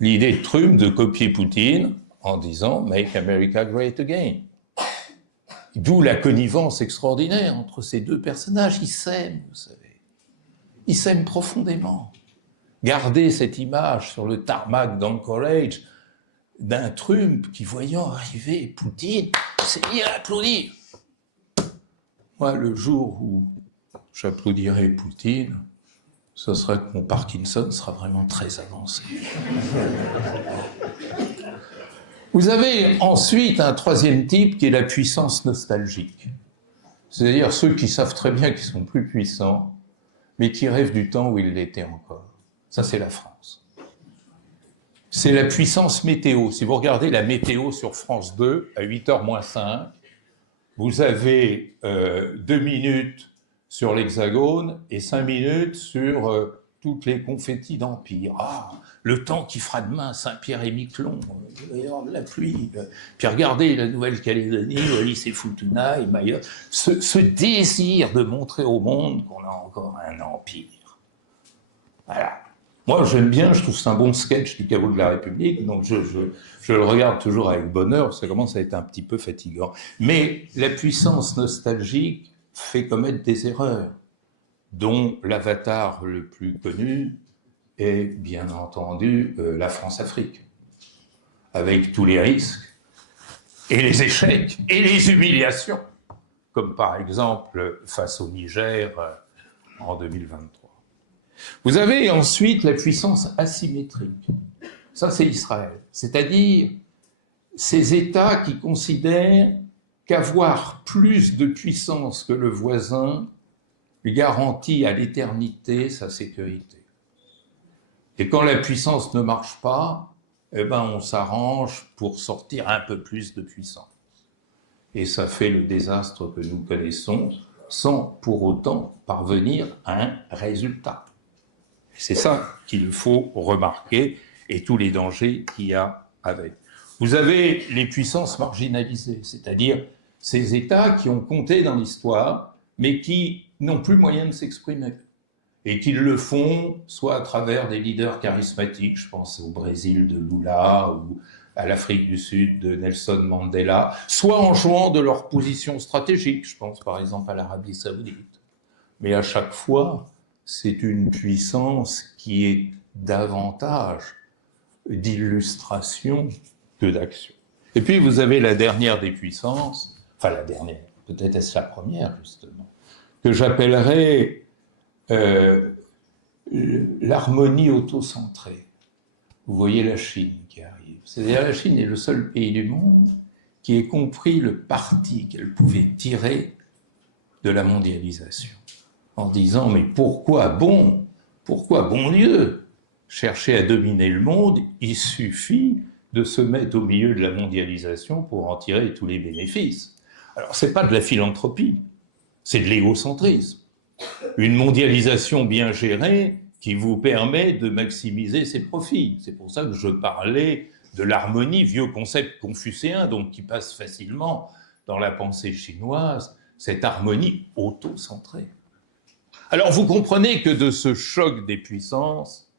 l'idée de Trump de copier Poutine en disant « Make America Great Again ». D'où la connivence extraordinaire entre ces deux personnages. Ils s'aiment, vous savez. Ils s'aiment profondément. Gardez cette image sur le tarmac d'Anchorage d'un Trump qui, voyant arriver Poutine, s'est mis à applaudir. Moi, le jour où j'applaudirai Poutine, ce sera que mon Parkinson sera vraiment très avancé. Vous avez ensuite un troisième type qui est la puissance nostalgique. C'est-à-dire ceux qui savent très bien qu'ils sont plus puissants, mais qui rêvent du temps où ils l'étaient encore. Ça, c'est la France. C'est la puissance météo. Si vous regardez la météo sur France 2, à 8h moins 5, vous avez 2 minutes sur l'Hexagone et 5 minutes sur toutes les confettis d'Empire. Ah, le temps qui fera demain, Saint-Pierre-et-Miquelon, de la pluie. Puis regardez la Nouvelle-Calédonie, Wallis et Futuna et Mayotte. Ce désir de montrer au monde qu'on a encore un empire. Voilà. Moi, j'aime bien, je trouve que c'est un bon sketch du caveau de la République, donc je le regarde toujours avec bonheur, ça commence à être un petit peu fatigant. Mais la puissance nostalgique fait commettre des erreurs, dont l'avatar le plus connu est, bien entendu, la France-Afrique, avec tous les risques, et les échecs, et les humiliations, comme par exemple face au Niger en 2023. Vous avez ensuite la puissance asymétrique. Ça, c'est Israël. C'est-à-dire ces États qui considèrent qu'avoir plus de puissance que le voisin garantit à l'éternité sa sécurité. Et quand la puissance ne marche pas, eh ben on s'arrange pour sortir un peu plus de puissance. Et ça fait le désastre que nous connaissons sans pour autant parvenir à un résultat. C'est ça qu'il faut remarquer et tous les dangers qu'il y a avec. Vous avez les puissances marginalisées, c'est-à-dire ces États qui ont compté dans l'histoire, mais qui n'ont plus moyen de s'exprimer. Et qui le font soit à travers des leaders charismatiques, je pense au Brésil de Lula ou à l'Afrique du Sud de Nelson Mandela, soit en jouant de leur position stratégique, je pense par exemple à l'Arabie Saoudite. Mais à chaque fois, c'est une puissance qui est davantage d'illustration que d'action. Et puis vous avez la dernière des puissances, enfin la dernière, peut-être est-ce la première justement, que j'appellerais l'harmonie autocentrée. Vous voyez la Chine qui arrive. C'est-à-dire la Chine est le seul pays du monde qui ait compris le parti qu'elle pouvait tirer de la mondialisation. En disant, mais pourquoi bon ? Pourquoi, bon Dieu, chercher à dominer le monde? Il suffit de se mettre au milieu de la mondialisation pour en tirer tous les bénéfices. Alors, c'est pas de la philanthropie, c'est de l'égocentrisme. Une mondialisation bien gérée qui vous permet de maximiser ses profits. C'est pour ça que je parlais de l'harmonie, vieux concept confucéen, donc qui passe facilement dans la pensée chinoise, cette harmonie auto-centrée. Alors vous comprenez que de ce choc des puissances,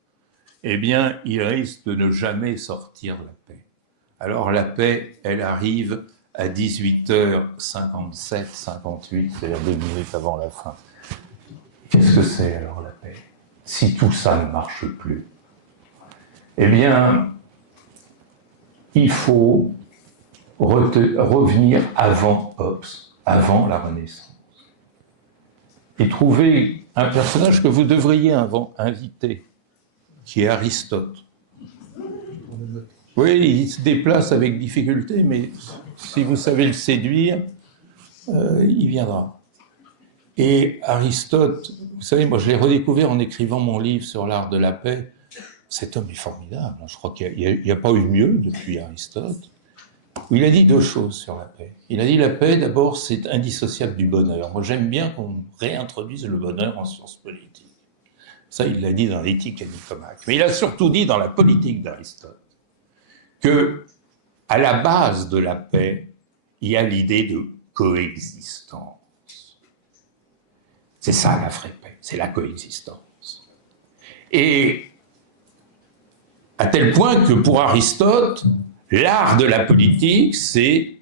eh bien, il risque de ne jamais sortir la paix. Alors la paix, elle arrive à 18h57, 58, c'est-à-dire 2 minutes avant la fin. Qu'est-ce que c'est alors la paix? Si tout ça ne marche plus, eh bien, il faut revenir avant Hobbes, avant la Renaissance, et trouver un personnage que vous devriez inviter, qui est Aristote. Oui, il se déplace avec difficulté, mais si vous savez le séduire, il viendra. Et Aristote, vous savez, moi je l'ai redécouvert en écrivant mon livre sur l'art de la paix. Cet homme est formidable. Je crois qu'il n'y a pas eu mieux depuis Aristote. Où il a dit 2 choses sur la paix. Il a dit la paix, d'abord, c'est indissociable du bonheur. Moi, j'aime bien qu'on réintroduise le bonheur en sciences politiques. Ça, il l'a dit dans l'éthique à Nicomaque. Mais il a surtout dit dans la politique d'Aristote que, à la base de la paix, il y a l'idée de coexistence. C'est ça la vraie paix, c'est la coexistence. Et à tel point que pour Aristote, l'art de la politique, c'est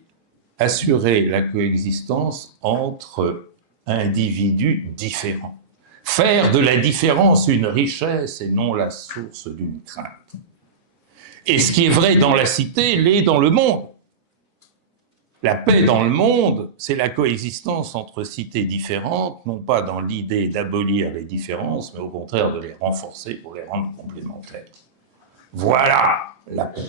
assurer la coexistence entre individus différents. Faire de la différence une richesse et non la source d'une crainte. Et ce qui est vrai dans la cité l'est dans le monde. La paix dans le monde, c'est la coexistence entre cités différentes, non pas dans l'idée d'abolir les différences, mais au contraire de les renforcer pour les rendre complémentaires. Voilà la paix.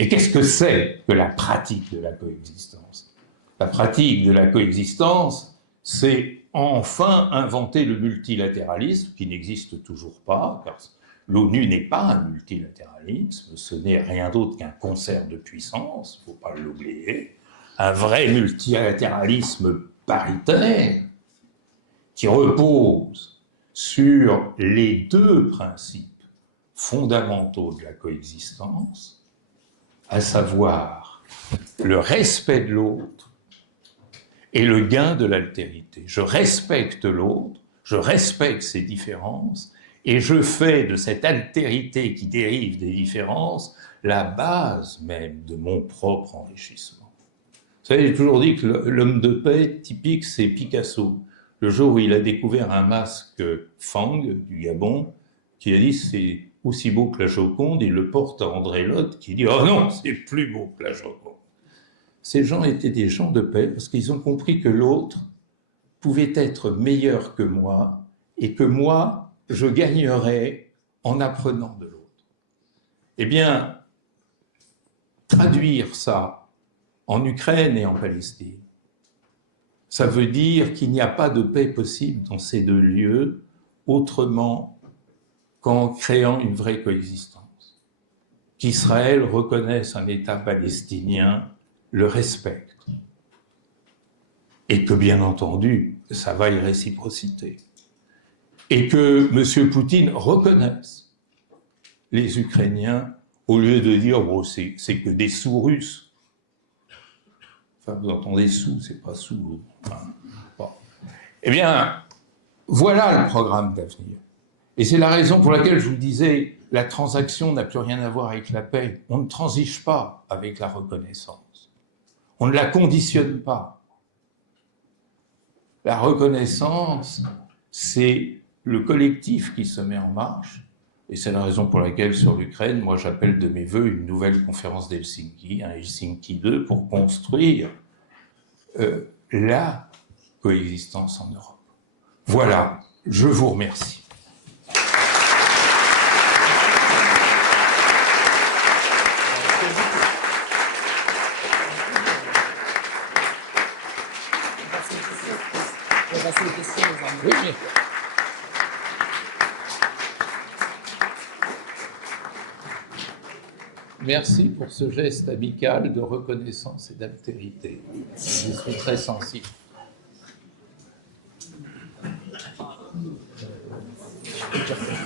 Et qu'est-ce que c'est que la pratique de la coexistence? La pratique de la coexistence, c'est enfin inventer le multilatéralisme, qui n'existe toujours pas, car l'ONU n'est pas un multilatéralisme, ce n'est rien d'autre qu'un concert de puissances, il ne faut pas l'oublier, un vrai multilatéralisme paritaire qui repose sur les 2 principes fondamentaux de la coexistence, à savoir le respect de l'autre et le gain de l'altérité. Je respecte l'autre, je respecte ses différences, et je fais de cette altérité qui dérive des différences la base même de mon propre enrichissement. Vous savez, j'ai toujours dit que l'homme de paix typique, c'est Picasso. Le jour où il a découvert un masque Fang du Gabon, qui a dit c'est aussi beau que la Joconde, il le porte à André Lotte, qui dit « Oh non, c'est plus beau que la Joconde ». Ces gens étaient des gens de paix parce qu'ils ont compris que l'autre pouvait être meilleur que moi et que moi, je gagnerais en apprenant de l'autre. Eh bien, traduire ça en Ukraine et en Palestine, ça veut dire qu'il n'y a pas de paix possible dans ces 2 lieux autrement qu'en créant une vraie coexistence. Qu'Israël reconnaisse un État palestinien, le respecte. Et que, bien entendu, ça vaille réciprocité. Et que M. Poutine reconnaisse les Ukrainiens, au lieu de dire bon, c'est que des sous russes. Enfin, vous entendez sous, c'est pas sous. Enfin, bon. Eh bien, voilà le programme d'avenir. Et c'est la raison pour laquelle je vous disais, la transaction n'a plus rien à voir avec la paix. On ne transige pas avec la reconnaissance. On ne la conditionne pas. La reconnaissance, c'est le collectif qui se met en marche. Et c'est la raison pour laquelle, sur l'Ukraine, moi j'appelle de mes voeux une nouvelle conférence d'Helsinki, un Helsinki 2, pour construire la coexistence en Europe. Voilà, je vous remercie. Oui, mais... Merci pour ce geste amical de reconnaissance et d'altérité. Je suis très sensible.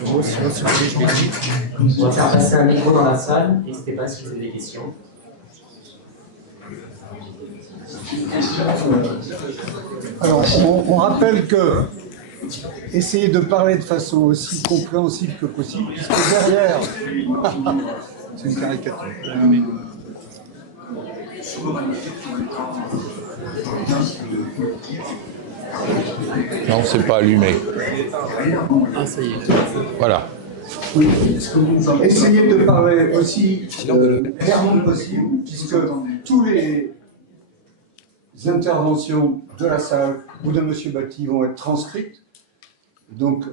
On va faire passer un micro dans la salle. N'hésitez pas si vous avez des questions. Alors, on rappelle que essayez de parler de façon aussi compréhensible que possible, puisque derrière, c'est une caricature. Non, c'est pas allumé. Ah, ça y est. Voilà. Oui. Essayez de parler aussi clairement que possible, puisque tous les interventions de la salle ou de M. Batti vont être transcrites. Donc,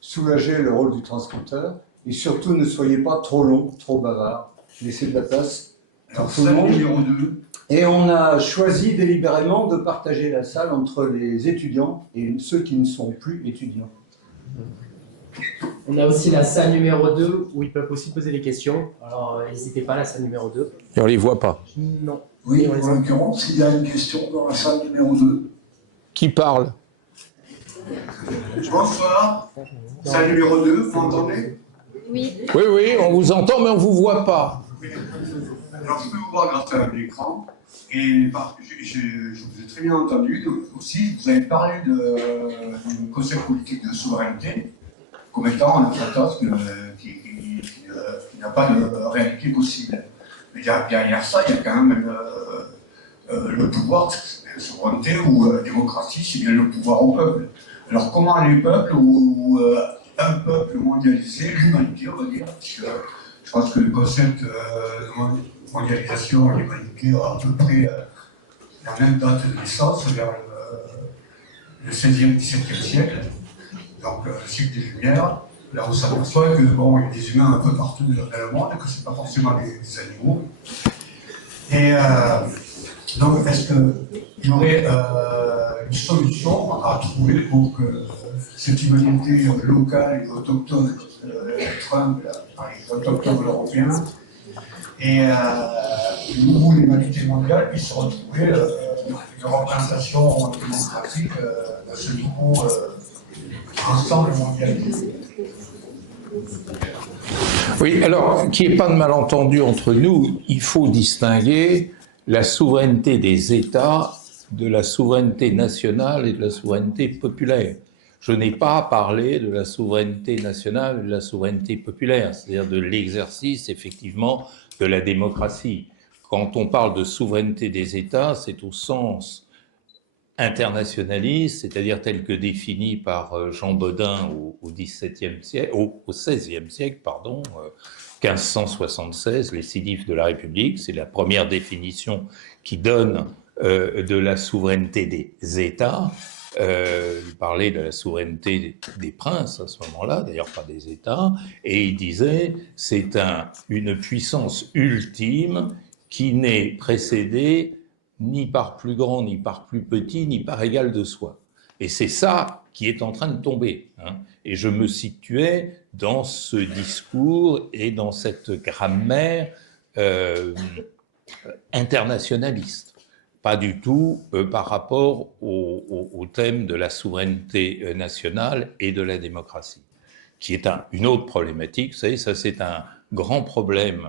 soulagez le rôle du transcripteur. Et surtout, ne soyez pas trop long, trop bavard. Laissez de la place pour tout le monde. Et on a choisi délibérément de partager la salle entre les étudiants et ceux qui ne sont plus étudiants. On a aussi la salle numéro 2 où ils peuvent aussi poser des questions. Alors, n'hésitez pas, la salle numéro 2. Et on ne les voit pas. Non. Oui, en l'occurrence, il y a une question dans la salle numéro 2. Qui parle? Bonsoir. Salle numéro 2, vous m'entendez? Oui. Oui, oui, on vous entend, mais on ne vous voit pas. Oui. Alors, je peux vous voir grâce à l'écran. Et je vous ai très bien entendu. Aussi, vous avez parlé du concept politique de souveraineté comme étant un fantasme qui n'a pas de réalité possible. Mais derrière ça, il y a quand même le pouvoir, la souveraineté ou la démocratie, c'est bien le pouvoir au peuple. Alors comment les peuples ou un peuple mondialisé, l'humanité, on va dire, parce que je pense que le concept de mondialisation, l'humanité a à peu près la même date de naissance, vers le 16e, 17e siècle, donc le siècle des Lumières. Là, on s'aperçoit que bon, il y a des humains un peu partout dans le monde, et que ce n'est pas forcément des animaux. Et donc, est-ce qu'il y aurait une solution à trouver pour que cette humanité locale et autochtone, Trump, les autochtones européens, et nous, l'humanité mondiale, puisse retrouver une représentation démocratique à ce niveau ensemble mondialisé? Oui, alors, qu'il n'y ait pas de malentendu entre nous, il faut distinguer la souveraineté des États de la souveraineté nationale et de la souveraineté populaire. Je n'ai pas parlé de la souveraineté nationale et de la souveraineté populaire, c'est-à-dire de l'exercice, effectivement, de la démocratie. Quand on parle de souveraineté des États, c'est au sens internationaliste, c'est-à-dire tel que défini par Jean Bodin au XVIe siècle, au XVIe siècle, pardon, 1576, les Sidif de la République, c'est la première définition qui donne de la souveraineté des États. Il parlait de la souveraineté des princes à ce moment-là, d'ailleurs pas des États, et il disait c'est une puissance ultime qui n'est précédée ni par plus grand, ni par plus petit, ni par égal de soi. Et c'est ça qui est en train de tomber. Hein. Et je me situais dans ce discours et dans cette grammaire internationaliste. Pas du tout par rapport au thème de la souveraineté nationale et de la démocratie, qui est une autre problématique. Vous savez, ça c'est un grand problème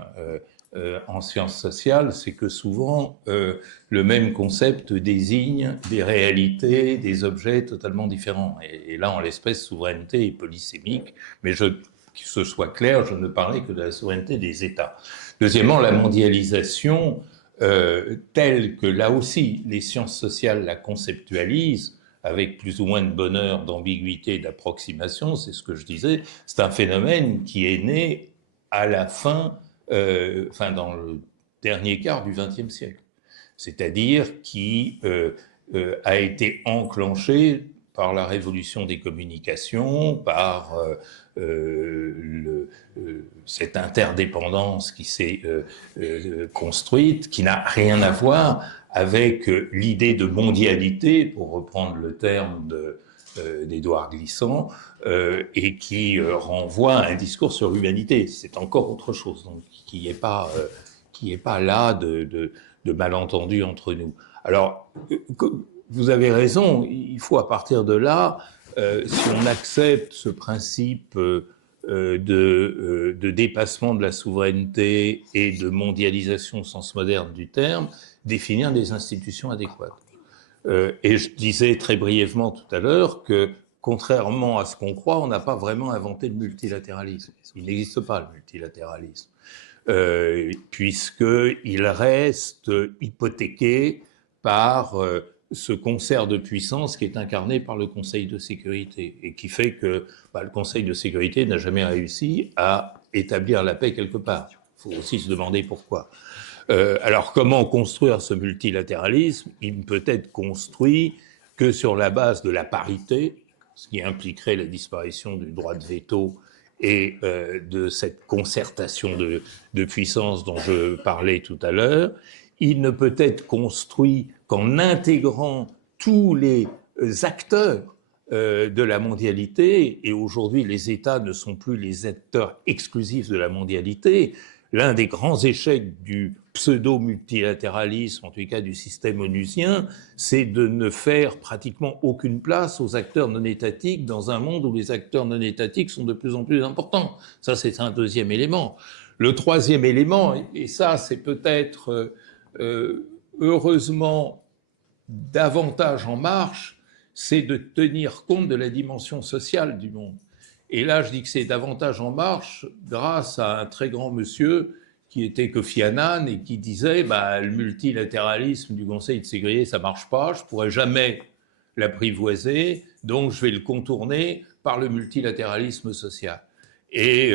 en sciences sociales, c'est que souvent le même concept désigne des réalités, des objets totalement différents. Et là, en l'espèce, souveraineté est polysémique, mais que ce soit clair, je ne parlais que de la souveraineté des États. Deuxièmement, la mondialisation, telle que là aussi les sciences sociales la conceptualisent, avec plus ou moins de bonheur, d'ambiguïté et d'approximation, c'est ce que je disais, c'est un phénomène qui est né à la fin, dans le dernier quart du XXe siècle, c'est-à-dire qui a été enclenché par la révolution des communications, par cette interdépendance qui s'est construite, qui n'a rien à voir avec l'idée de mondialité, pour reprendre le terme d'Édouard Glissant, et qui renvoie à un discours sur l'humanité. C'est encore autre chose, donc qui n'est pas là de malentendu entre nous. Alors, vous avez raison, il faut à partir de là, si on accepte ce principe de dépassement de la souveraineté et de mondialisation au sens moderne du terme, définir des institutions adéquates. Et je disais très brièvement tout à l'heure que, contrairement à ce qu'on croit, on n'a pas vraiment inventé le multilatéralisme. Il n'existe pas le multilatéralisme, puisqu'il reste hypothéqué par ce concert de puissance qui est incarné par le Conseil de sécurité, et qui fait que le Conseil de sécurité n'a jamais réussi à établir la paix quelque part. Il faut aussi se demander pourquoi. Alors, comment construire ce multilatéralisme? Il ne peut être construit que sur la base de la parité, ce qui impliquerait la disparition du droit de veto et de cette concertation de puissance dont je parlais tout à l'heure. Il ne peut être construit qu'en intégrant tous les acteurs de la mondialité, et aujourd'hui les États ne sont plus les acteurs exclusifs de la mondialité. L'un des grands échecs du pseudo-multilatéralisme, en tout cas du système onusien, c'est de ne faire pratiquement aucune place aux acteurs non étatiques dans un monde où les acteurs non étatiques sont de plus en plus importants. Ça, c'est un deuxième élément. Le troisième élément, et ça, c'est peut-être heureusement davantage en marche, c'est de tenir compte de la dimension sociale du monde. Et là, je dis que c'est davantage en marche grâce à un très grand monsieur qui était Kofi Annan et qui disait le multilatéralisme du Conseil de sécurité, ça marche pas, je pourrais jamais l'apprivoiser, donc je vais le contourner par le multilatéralisme social. Et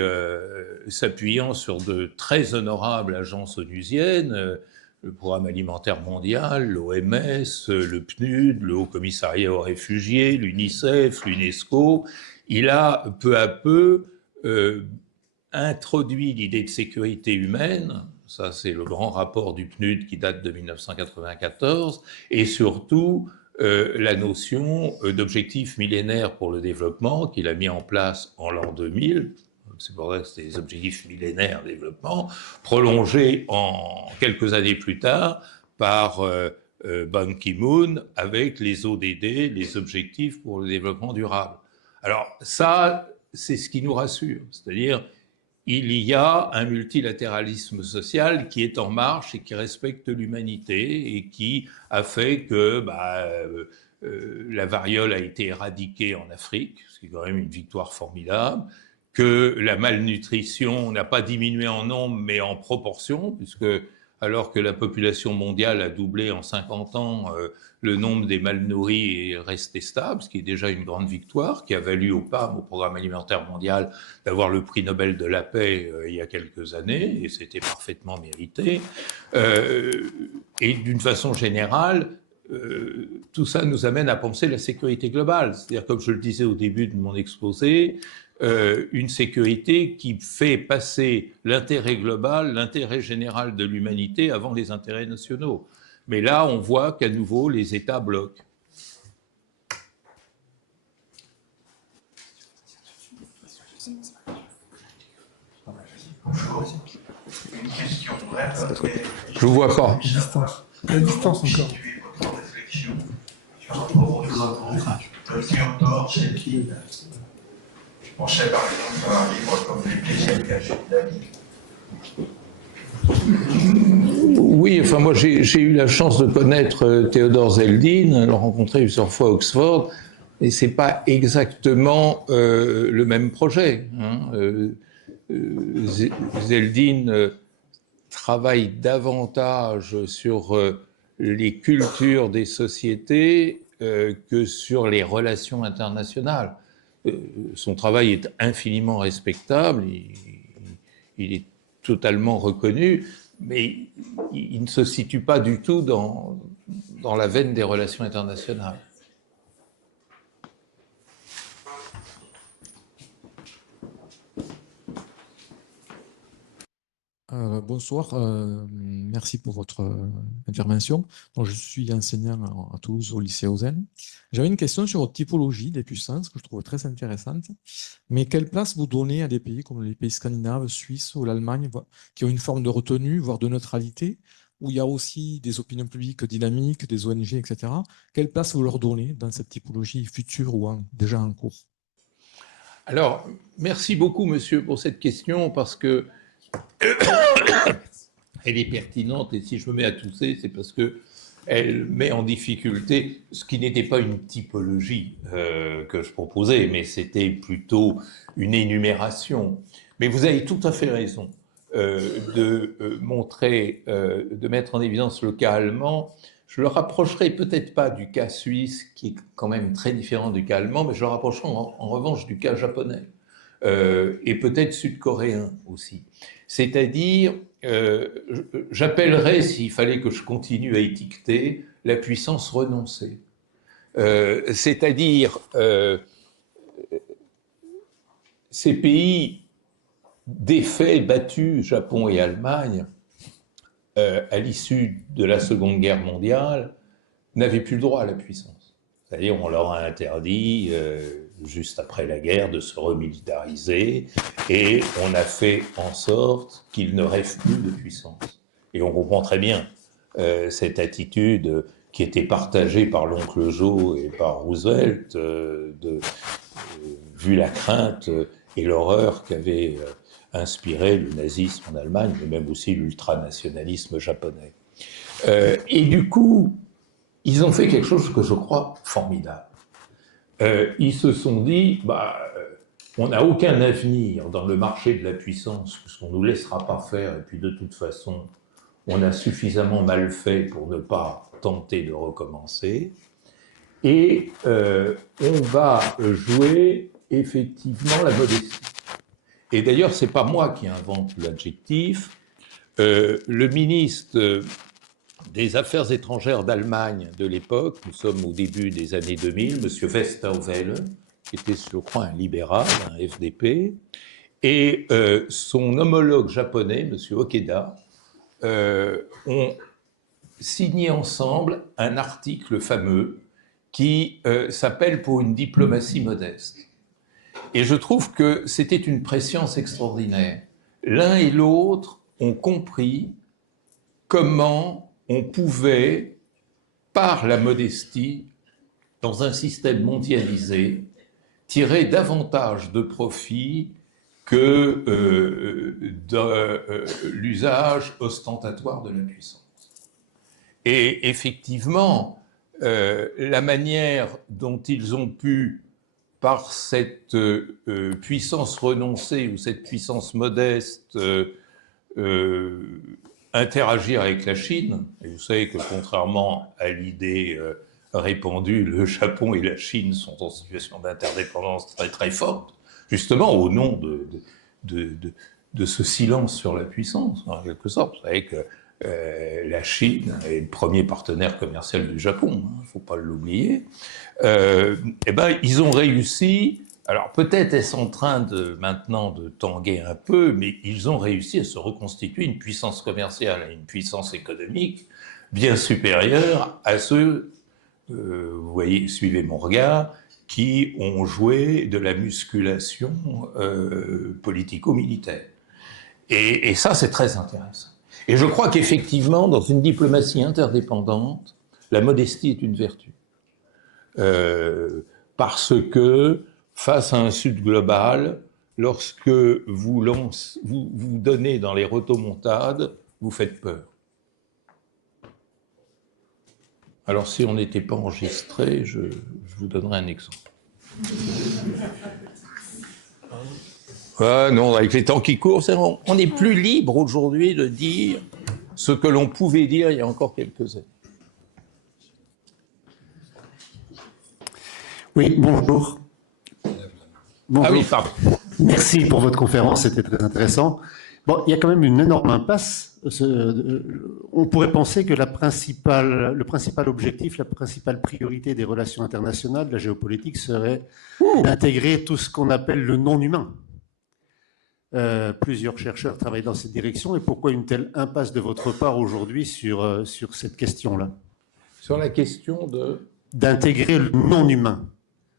s'appuyant sur de très honorables agences onusiennes, le Programme alimentaire mondial, l'OMS, le PNUD, le Haut Commissariat aux réfugiés, l'UNICEF, l'UNESCO, il a peu à peu introduit l'idée de sécurité humaine, ça c'est le grand rapport du PNUD qui date de 1994, et surtout la notion d'objectifs millénaires pour le développement qu'il a mis en place en l'an 2000, c'est pour ça que c'était des objectifs millénaires de développement, prolongés en quelques années plus tard par Ban Ki-moon avec les ODD, les objectifs pour le développement durable. Alors ça, c'est ce qui nous rassure, c'est-à-dire il y a un multilatéralisme social qui est en marche et qui respecte l'humanité et qui a fait que la variole a été éradiquée en Afrique, ce qui est quand même une victoire formidable, que la malnutrition n'a pas diminué en nombre mais en proportion, puisque alors que la population mondiale a doublé en 50 ans, le nombre des mal nourris est resté stable, ce qui est déjà une grande victoire, qui a valu au PAM, au Programme alimentaire mondial, d'avoir le prix Nobel de la paix il y a quelques années, et c'était parfaitement mérité. Et d'une façon générale, tout ça nous amène à penser la sécurité globale. C'est-à-dire, comme je le disais au début de mon exposé, une sécurité qui fait passer l'intérêt global, l'intérêt général de l'humanité avant les intérêts nationaux. Mais là, on voit qu'à nouveau, les États bloquent. Une question brève. Je vous vois pas. La distance encore. Votre réflexion sur rapport au Théodore Zelkin. Je pensais par exemple à un livre comme Les plaisirs cachés de la vie. Oui, enfin moi j'ai eu la chance de connaître Théodore Zeldin, le rencontrer plusieurs fois à Oxford, et c'est pas exactement le même projet. Zeldin travaille davantage sur les cultures des sociétés que sur les relations internationales. Son travail est infiniment respectable, il est totalement reconnu, mais il ne se situe pas du tout dans la veine des relations internationales. Bonsoir, merci pour votre intervention. Donc, je suis enseignant à Toulouse au lycée Auxerre. J'avais une question sur votre typologie des puissances que je trouve très intéressante. Mais quelle place vous donnez à des pays comme les pays scandinaves, Suisse ou l'Allemagne, qui ont une forme de retenue, voire de neutralité, où il y a aussi des opinions publiques dynamiques, des ONG, etc. Quelle place vous leur donnez dans cette typologie future ou déjà en cours? Alors, merci beaucoup, monsieur, pour cette question, parce que elle est pertinente, et si je me mets à tousser, c'est parce que elle met en difficulté ce qui n'était pas une typologie que je proposais, mais c'était plutôt une énumération. Mais vous avez tout à fait raison de mettre en évidence le cas allemand. Je le rapprocherai peut-être pas du cas suisse, qui est quand même très différent du cas allemand, mais je le rapprocherai en revanche du cas japonais, et peut-être sud-coréen aussi. C'est-à-dire, j'appellerais, s'il fallait que je continue à étiqueter, la puissance renoncée. C'est-à-dire, ces pays défaits, battus, Japon et Allemagne, à l'issue de la Seconde Guerre mondiale, n'avaient plus le droit à la puissance. C'est-à-dire, on leur a interdit, juste après la guerre, de se remilitariser, et on a fait en sorte qu'ils ne rêvent plus de puissance. Et on comprend très bien cette attitude qui était partagée par l'oncle Joe et par Roosevelt, vu la crainte et l'horreur qu'avait inspiré le nazisme en Allemagne, mais même aussi l'ultranationalisme japonais. Et du coup, ils ont fait quelque chose que je crois formidable. Ils se sont dit, on n'a aucun avenir dans le marché de la puissance, puisqu'on ne nous laissera pas faire, et puis de toute façon, on a suffisamment mal fait pour ne pas tenter de recommencer. Et on va jouer effectivement la modestie. Et d'ailleurs, ce n'est pas moi qui invente l'adjectif. Le ministre des Affaires étrangères d'Allemagne de l'époque, nous sommes au début des années 2000, M. Westerwelle, qui était, je crois, un libéral, un FDP, et son homologue japonais, M. Okeda, ont signé ensemble un article fameux qui s'appelle « Pour une diplomatie modeste ». Et je trouve que c'était une prescience extraordinaire. L'un et l'autre ont compris comment on pouvait, par la modestie, dans un système mondialisé, tirer davantage de profit que de l'usage ostentatoire de la puissance. Et effectivement, la manière dont ils ont pu, par cette puissance renoncée ou cette puissance modeste, interagir avec la Chine, et vous savez que contrairement à l'idée répandue, le Japon et la Chine sont en situation d'interdépendance très très forte, justement au nom de ce silence sur la puissance, en quelque sorte. Vous savez que la Chine est le premier partenaire commercial du Japon, il ne faut pas l'oublier. Ils ont réussi, alors peut-être est-ce en train maintenant de tanguer un peu, mais ils ont réussi à se reconstituer une puissance commerciale et une puissance économique bien supérieure à ceux, vous voyez, suivez mon regard, qui ont joué de la musculation politico-militaire. Et ça, c'est très intéressant. Et je crois qu'effectivement, dans une diplomatie interdépendante, la modestie est une vertu. Parce que, face à un Sud global, lorsque vous donnez dans les rotomontades, vous faites peur. Alors, si on n'était pas enregistré, je vous donnerai un exemple. Non, avec les temps qui courent, on est plus libre aujourd'hui de dire ce que l'on pouvait dire il y a encore quelques années. Oui, bonjour. Bonjour. Ah oui, pardon. Merci pour votre conférence, c'était très intéressant. Bon, il y a quand même une énorme impasse. On pourrait penser que le principal objectif, la principale priorité des relations internationales, de la géopolitique, serait d'intégrer tout ce qu'on appelle le non-humain. Plusieurs chercheurs travaillent dans cette direction. Et pourquoi une telle impasse de votre part aujourd'hui sur cette question-là? Sur la question d'intégrer le non-humain.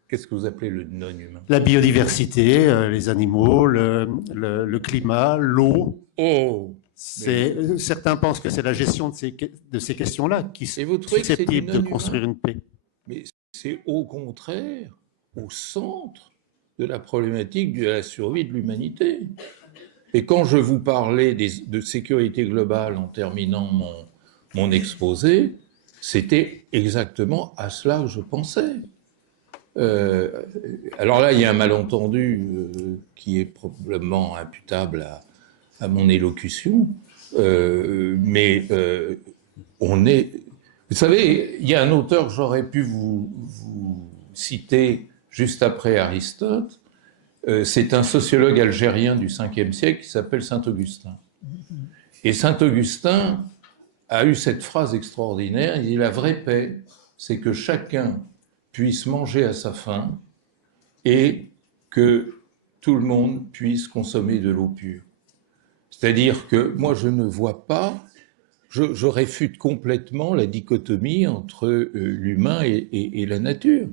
Qu'est-ce que vous appelez le non-humain? La biodiversité, les animaux, le climat, l'eau. Oh! Certains pensent que c'est la gestion de ces questions-là qui sont susceptibles de construire une paix. Mais c'est au contraire au centre de la problématique de la survie de l'humanité. Et quand je vous parlais de sécurité globale en terminant mon exposé, c'était exactement à cela que je pensais. Alors là, il y a un malentendu qui est probablement imputable à mon élocution, mais on est... Vous savez, il y a un auteur que j'aurais pu vous citer juste après Aristote, c'est un sociologue algérien du 5e siècle qui s'appelle Saint-Augustin. Et Saint-Augustin a eu cette phrase extraordinaire, il dit « La vraie paix, c'est que chacun puisse manger à sa faim et que tout le monde puisse consommer de l'eau pure. » C'est-à-dire que moi, je ne vois pas, je réfute complètement la dichotomie entre l'humain et la nature.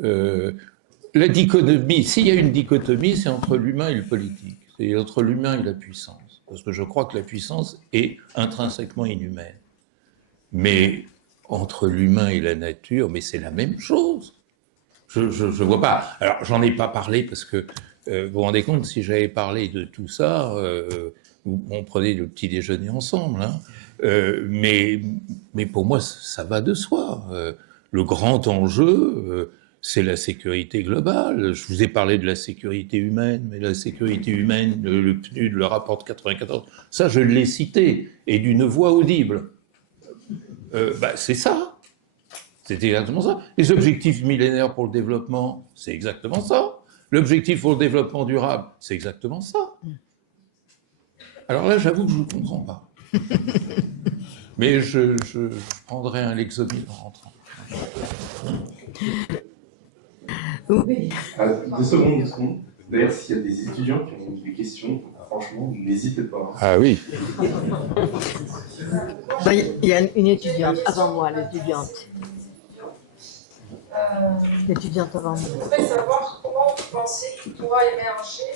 La dichotomie, s'il y a une dichotomie, c'est entre l'humain et le politique, c'est entre l'humain et la puissance, parce que je crois que la puissance est intrinsèquement inhumaine. Mais entre l'humain et la nature, mais c'est la même chose. Je vois pas. Alors, j'en ai pas parlé parce que vous vous rendez compte, si j'avais parlé de tout ça, on prenait le petit déjeuner ensemble. Hein. Mais pour moi, ça va de soi. Le grand enjeu, c'est la sécurité globale. Je vous ai parlé de la sécurité humaine, mais la sécurité humaine, le PNUD le rapport de 94, ça, je l'ai cité, et d'une voix audible. C'est ça. C'est exactement ça. Les objectifs millénaires pour le développement, c'est exactement ça. L'objectif pour le développement durable, c'est exactement ça. Alors là, j'avoue que je ne vous comprends pas. Mais je prendrai un Lexomil en rentrant. Oui. 2 secondes. D'ailleurs, s'il y a des étudiants qui ont des questions, franchement, n'hésitez pas. Ah oui. Il y a une étudiante avant moi, l'étudiante. L'étudiante avant moi. Je voudrais savoir comment vous pensez qu'il pourra émerger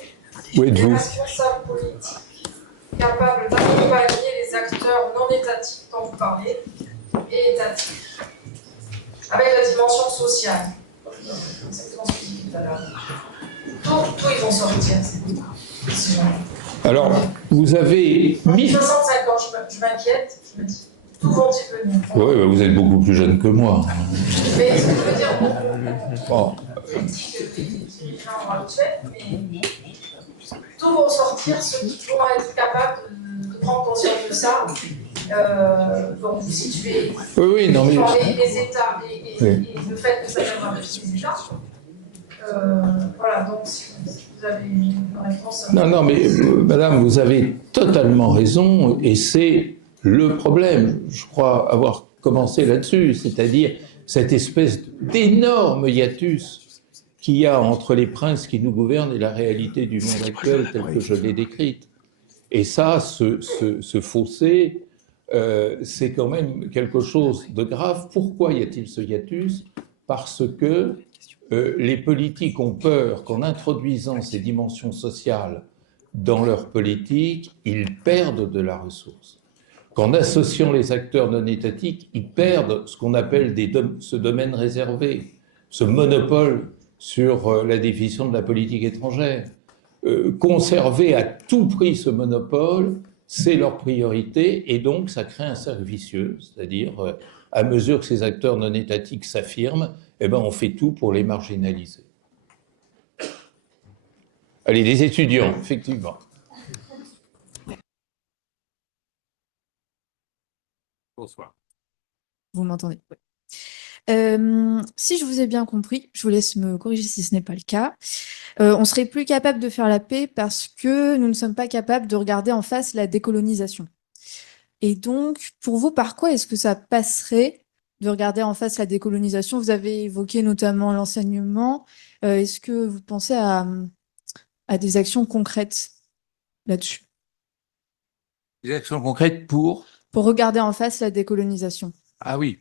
des responsables politiques capables d'accompagner les acteurs non étatiques dont vous parlez et étatiques, avec la dimension sociale. Exactement ce que je disais tout à l'heure. Tout ils vont sortir. Alors, vous avez mis... 65 ans, je m'inquiète, je me dis, tout vont-ils venir? Oui, vous êtes beaucoup plus jeune que moi. Mais ce que je veux dire, bon. je dis que les gens vont habitués, mais tout vont sortir ceux qui vont être capables de prendre conscience de ça. Donc vous situez non, mais... les États et le fait que ça viendra des États. Voilà, donc si vous avez une réponse... Non, mais madame, vous avez totalement raison, et c'est le problème. Je crois avoir commencé là-dessus, c'est-à-dire cette espèce d'énorme hiatus qu'il y a entre les princes qui nous gouvernent et la réalité du monde actuel tel que je l'ai décrite. Et ça, ce fossé, c'est quand même quelque chose de grave. Pourquoi y a-t-il ce hiatus? Parce que les politiques ont peur qu'en introduisant ces dimensions sociales dans leur politique, ils perdent de la ressource. Qu'en associant les acteurs non étatiques, ils perdent ce qu'on appelle ce domaine réservé, ce monopole sur la définition de la politique étrangère. Conserver à tout prix ce monopole, c'est leur priorité, et donc ça crée un cercle vicieux, c'est-à-dire à mesure que ces acteurs non étatiques s'affirment, on fait tout pour les marginaliser. Allez, des étudiants, effectivement. Bonsoir. Vous m'entendez? Oui. Si je vous ai bien compris, je vous laisse me corriger si ce n'est pas le cas, on serait plus capable de faire la paix parce que nous ne sommes pas capables de regarder en face la décolonisation. Et donc, pour vous, par quoi est-ce que ça passerait de regarder en face la décolonisation? Vous avez évoqué notamment l'enseignement. Est-ce que vous pensez à à des actions concrètes là-dessus. Des actions concrètes pour? Pour regarder en face la décolonisation. Ah oui.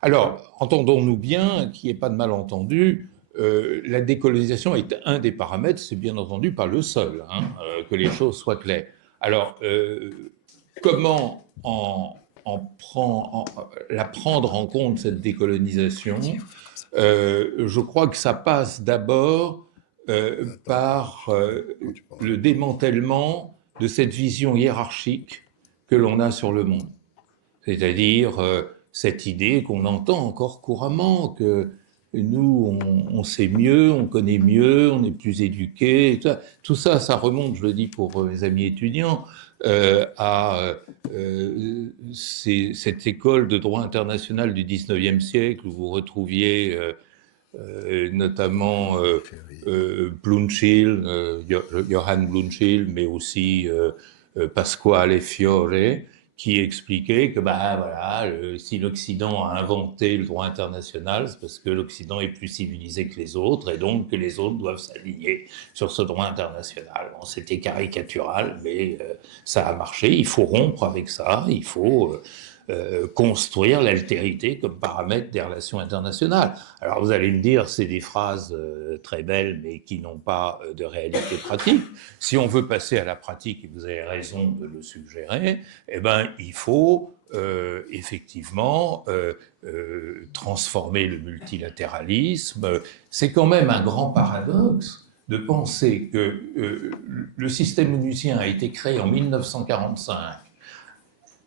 Alors, entendons-nous bien, qu'il n'y ait pas de malentendu, la décolonisation est un des paramètres, c'est bien entendu pas le seul, hein, que les choses soient claires. Alors, comment la prendre en compte, cette décolonisation? Je crois que ça passe d'abord par le démantèlement de cette vision hiérarchique que l'on a sur le monde. C'est-à-dire cette idée qu'on entend encore couramment, que nous, on sait mieux, on connaît mieux, on est plus éduqués. Tout ça, ça remonte, je le dis pour mes amis étudiants, à cette école de droit international du 19e siècle, où vous retrouviez notamment Blumschild, Johann Blumschild, mais aussi Pasquale Fiore, qui expliquait que si l'Occident a inventé le droit international, c'est parce que l'Occident est plus civilisé que les autres, et donc que les autres doivent s'aligner sur ce droit international. Bon, c'était caricatural, mais ça a marché. Il faut rompre avec ça, il faut construire l'altérité comme paramètre des relations internationales. Alors vous allez me dire, c'est des phrases très belles, mais qui n'ont pas de réalité pratique. Si on veut passer à la pratique, et vous avez raison de le suggérer, eh ben, il faut effectivement transformer le multilatéralisme. C'est quand même un grand paradoxe de penser que le système onusien a été créé en 1945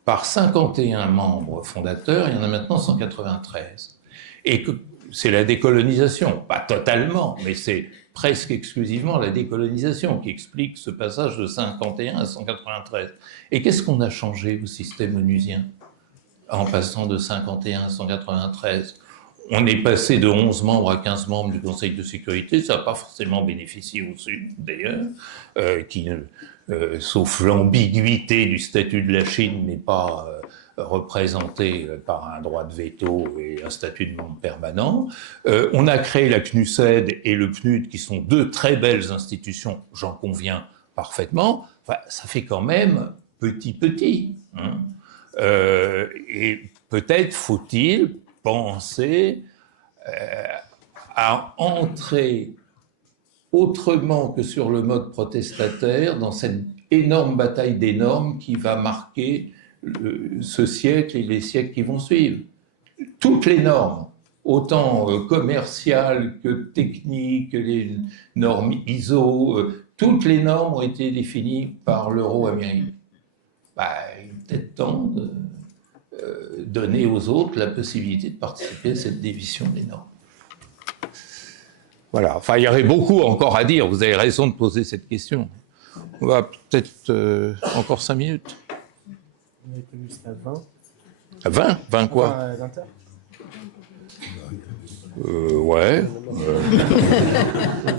par 51 membres fondateurs, il y en a maintenant 193. Et que c'est la décolonisation, pas totalement, mais c'est presque exclusivement la décolonisation qui explique ce passage de 51 à 193. Et qu'est-ce qu'on a changé au système onusien en passant de 51 à 193 ? On est passé de 11 membres à 15 membres du Conseil de sécurité, ça n'a pas forcément bénéficié au Sud, d'ailleurs, qui, sauf l'ambiguïté du statut de la Chine, n'est pas représenté par un droit de veto et un statut de membre permanent. On a créé la CNUSED et le PNUD, qui sont deux très belles institutions, j'en conviens parfaitement. Enfin, ça fait quand même petit, hein. Et peut-être faut-il penser à entrer autrement que sur le mode protestataire dans cette énorme bataille des normes qui va marquer ce siècle et les siècles qui vont suivre. Toutes les normes, autant commerciales que techniques, les normes ISO, toutes les normes ont été définies par l'euro-américain. Il est peut-être temps de donner aux autres la possibilité de participer à cette division des normes. Voilà, enfin, il y aurait beaucoup encore à dire, vous avez raison de poser cette question. On va peut-être encore 5 minutes. On avait prévu jusqu'à 20. À 20 20 quoi? À 20 heures. Ouais.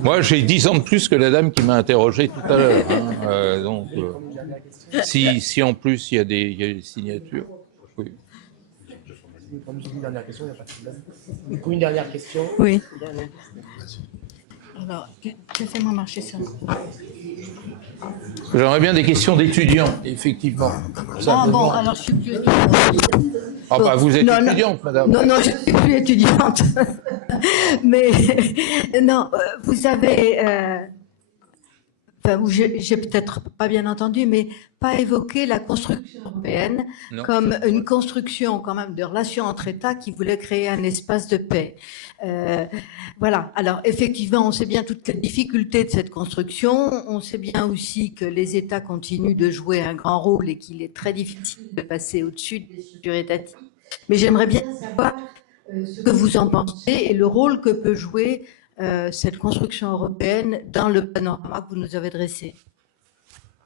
Moi, j'ai 10 ans de plus que la dame qui m'a interrogé tout à l'heure. Hein. Donc, si en plus il y a des signatures. Oui. Comme j'ai une dernière question, il n'y a pas de problème. Du coup, une dernière question. Oui. Alors, laissez-moi marcher ça. J'aimerais bien des questions d'étudiants, effectivement. Ah bon, alors je suis plus étudiante. Ah bah vous êtes étudiante, madame. Non, je suis plus étudiante. Mais non, vous avez... j'ai peut-être pas bien entendu, mais pas évoqué la construction européenne comme une construction quand même de relations entre États qui voulait créer un espace de paix. Voilà. Alors effectivement, on sait bien toutes les difficultés de cette construction. On sait bien aussi que les États continuent de jouer un grand rôle et qu'il est très difficile de passer au-dessus des structures étatiques. Mais j'aimerais bien savoir ce que vous en pensez et le rôle que peut jouer cette construction européenne dans le panorama que vous nous avez dressé.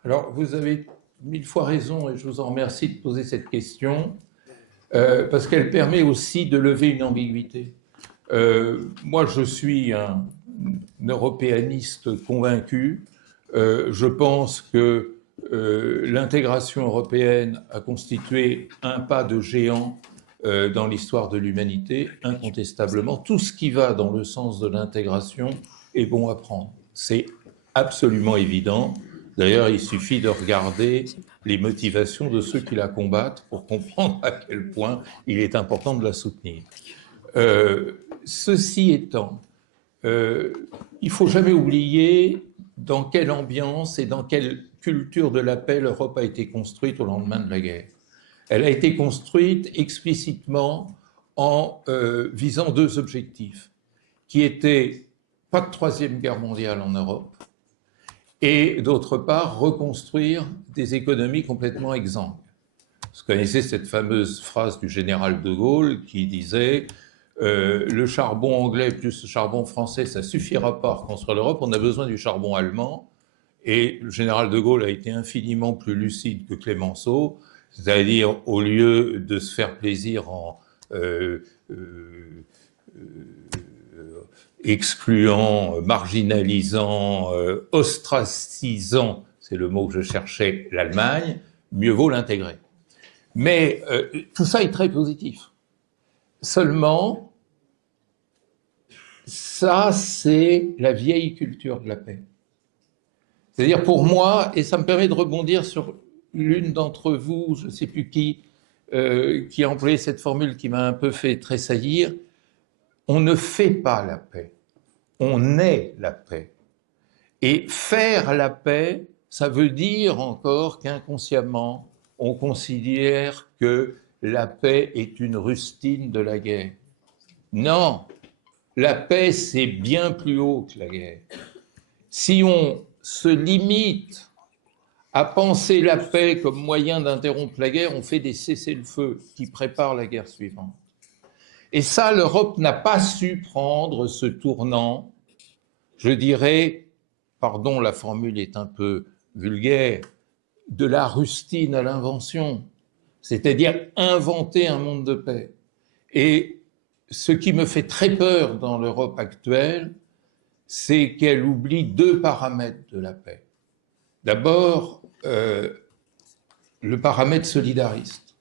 Alors, vous avez 1000 fois raison et je vous en remercie de poser cette question parce qu'elle permet aussi de lever une ambiguïté. Moi, je suis un européaniste convaincu. Je pense que l'intégration européenne a constitué un pas de géant dans l'histoire de l'humanité, incontestablement. Tout ce qui va dans le sens de l'intégration est bon à prendre. C'est absolument évident. D'ailleurs, il suffit de regarder les motivations de ceux qui la combattent pour comprendre à quel point il est important de la soutenir. Ceci étant, il ne faut jamais oublier dans quelle ambiance et dans quelle culture de la paix l'Europe a été construite au lendemain de la guerre. Elle a été construite explicitement en visant deux objectifs, qui étaient pas de troisième guerre mondiale en Europe, et d'autre part, reconstruire des économies complètement exsangues. Vous connaissez cette fameuse phrase du général de Gaulle qui disait le charbon anglais plus le charbon français, ça suffira pas à reconstruire l'Europe, on a besoin du charbon allemand. Et le général de Gaulle a été infiniment plus lucide que Clémenceau, c'est-à-dire au lieu de se faire plaisir en excluant, marginalisant, ostracisant, c'est le mot que je cherchais, l'Allemagne, mieux vaut l'intégrer. Mais tout ça est très positif. Seulement, ça, c'est la vieille culture de la paix. C'est-à-dire pour moi, et ça me permet de rebondir sur l'une d'entre vous, je ne sais plus qui a employé cette formule qui m'a un peu fait tressaillir, on ne fait pas la paix, on est la paix. Et faire la paix, ça veut dire encore qu'inconsciemment, on considère que la paix est une rustine de la guerre. Non, la paix, c'est bien plus haut que la guerre. Si on se limite à penser la paix comme moyen d'interrompre la guerre, on fait des cessez-le-feu qui préparent la guerre suivante. Et ça, l'Europe n'a pas su prendre ce tournant, je dirais, pardon, la formule est un peu vulgaire, de la rustine à l'invention, c'est-à-dire inventer un monde de paix. Et ce qui me fait très peur dans l'Europe actuelle, c'est qu'elle oublie deux paramètres de la paix. D'abord, le paramètre solidariste.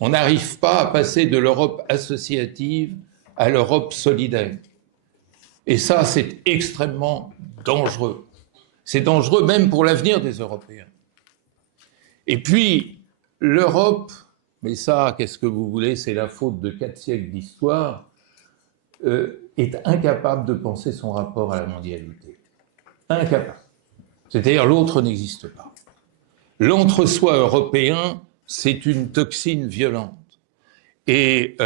On n'arrive pas à passer de l'Europe associative à l'Europe solidaire. Et ça, c'est extrêmement dangereux. C'est dangereux même pour l'avenir des Européens. Et puis, l'Europe, mais ça, qu'est-ce que vous voulez, c'est la faute de 4 siècles d'histoire, est incapable de penser son rapport à la mondialité. Incapable. C'est-à-dire l'autre n'existe pas. L'entre-soi européen, c'est une toxine violente. Et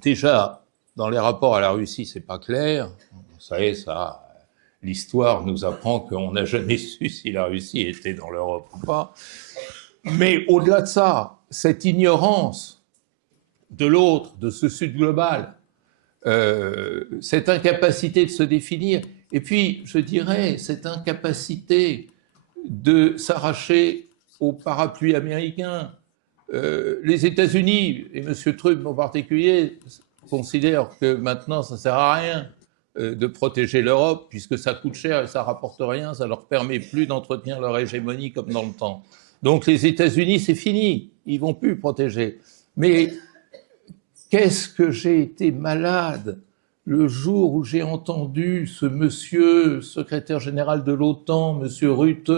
déjà, dans les rapports à la Russie, c'est pas clair. Vous savez, ça, l'histoire nous apprend qu'on n'a jamais su si la Russie était dans l'Europe ou pas. Mais au-delà de ça, cette ignorance de l'autre, de ce Sud global, cette incapacité de se définir, et puis, je dirais, cette incapacité de s'arracher au parapluie américain. Les États-Unis, et M. Trump en particulier, considèrent que maintenant, ça ne sert à rien de protéger l'Europe, puisque ça coûte cher et ça ne rapporte rien, ça ne leur permet plus d'entretenir leur hégémonie comme dans le temps. Donc les États-Unis, c'est fini, ils ne vont plus protéger. Mais qu'est-ce que j'ai été malade le jour où j'ai entendu ce monsieur, secrétaire général de l'OTAN, monsieur Rutte,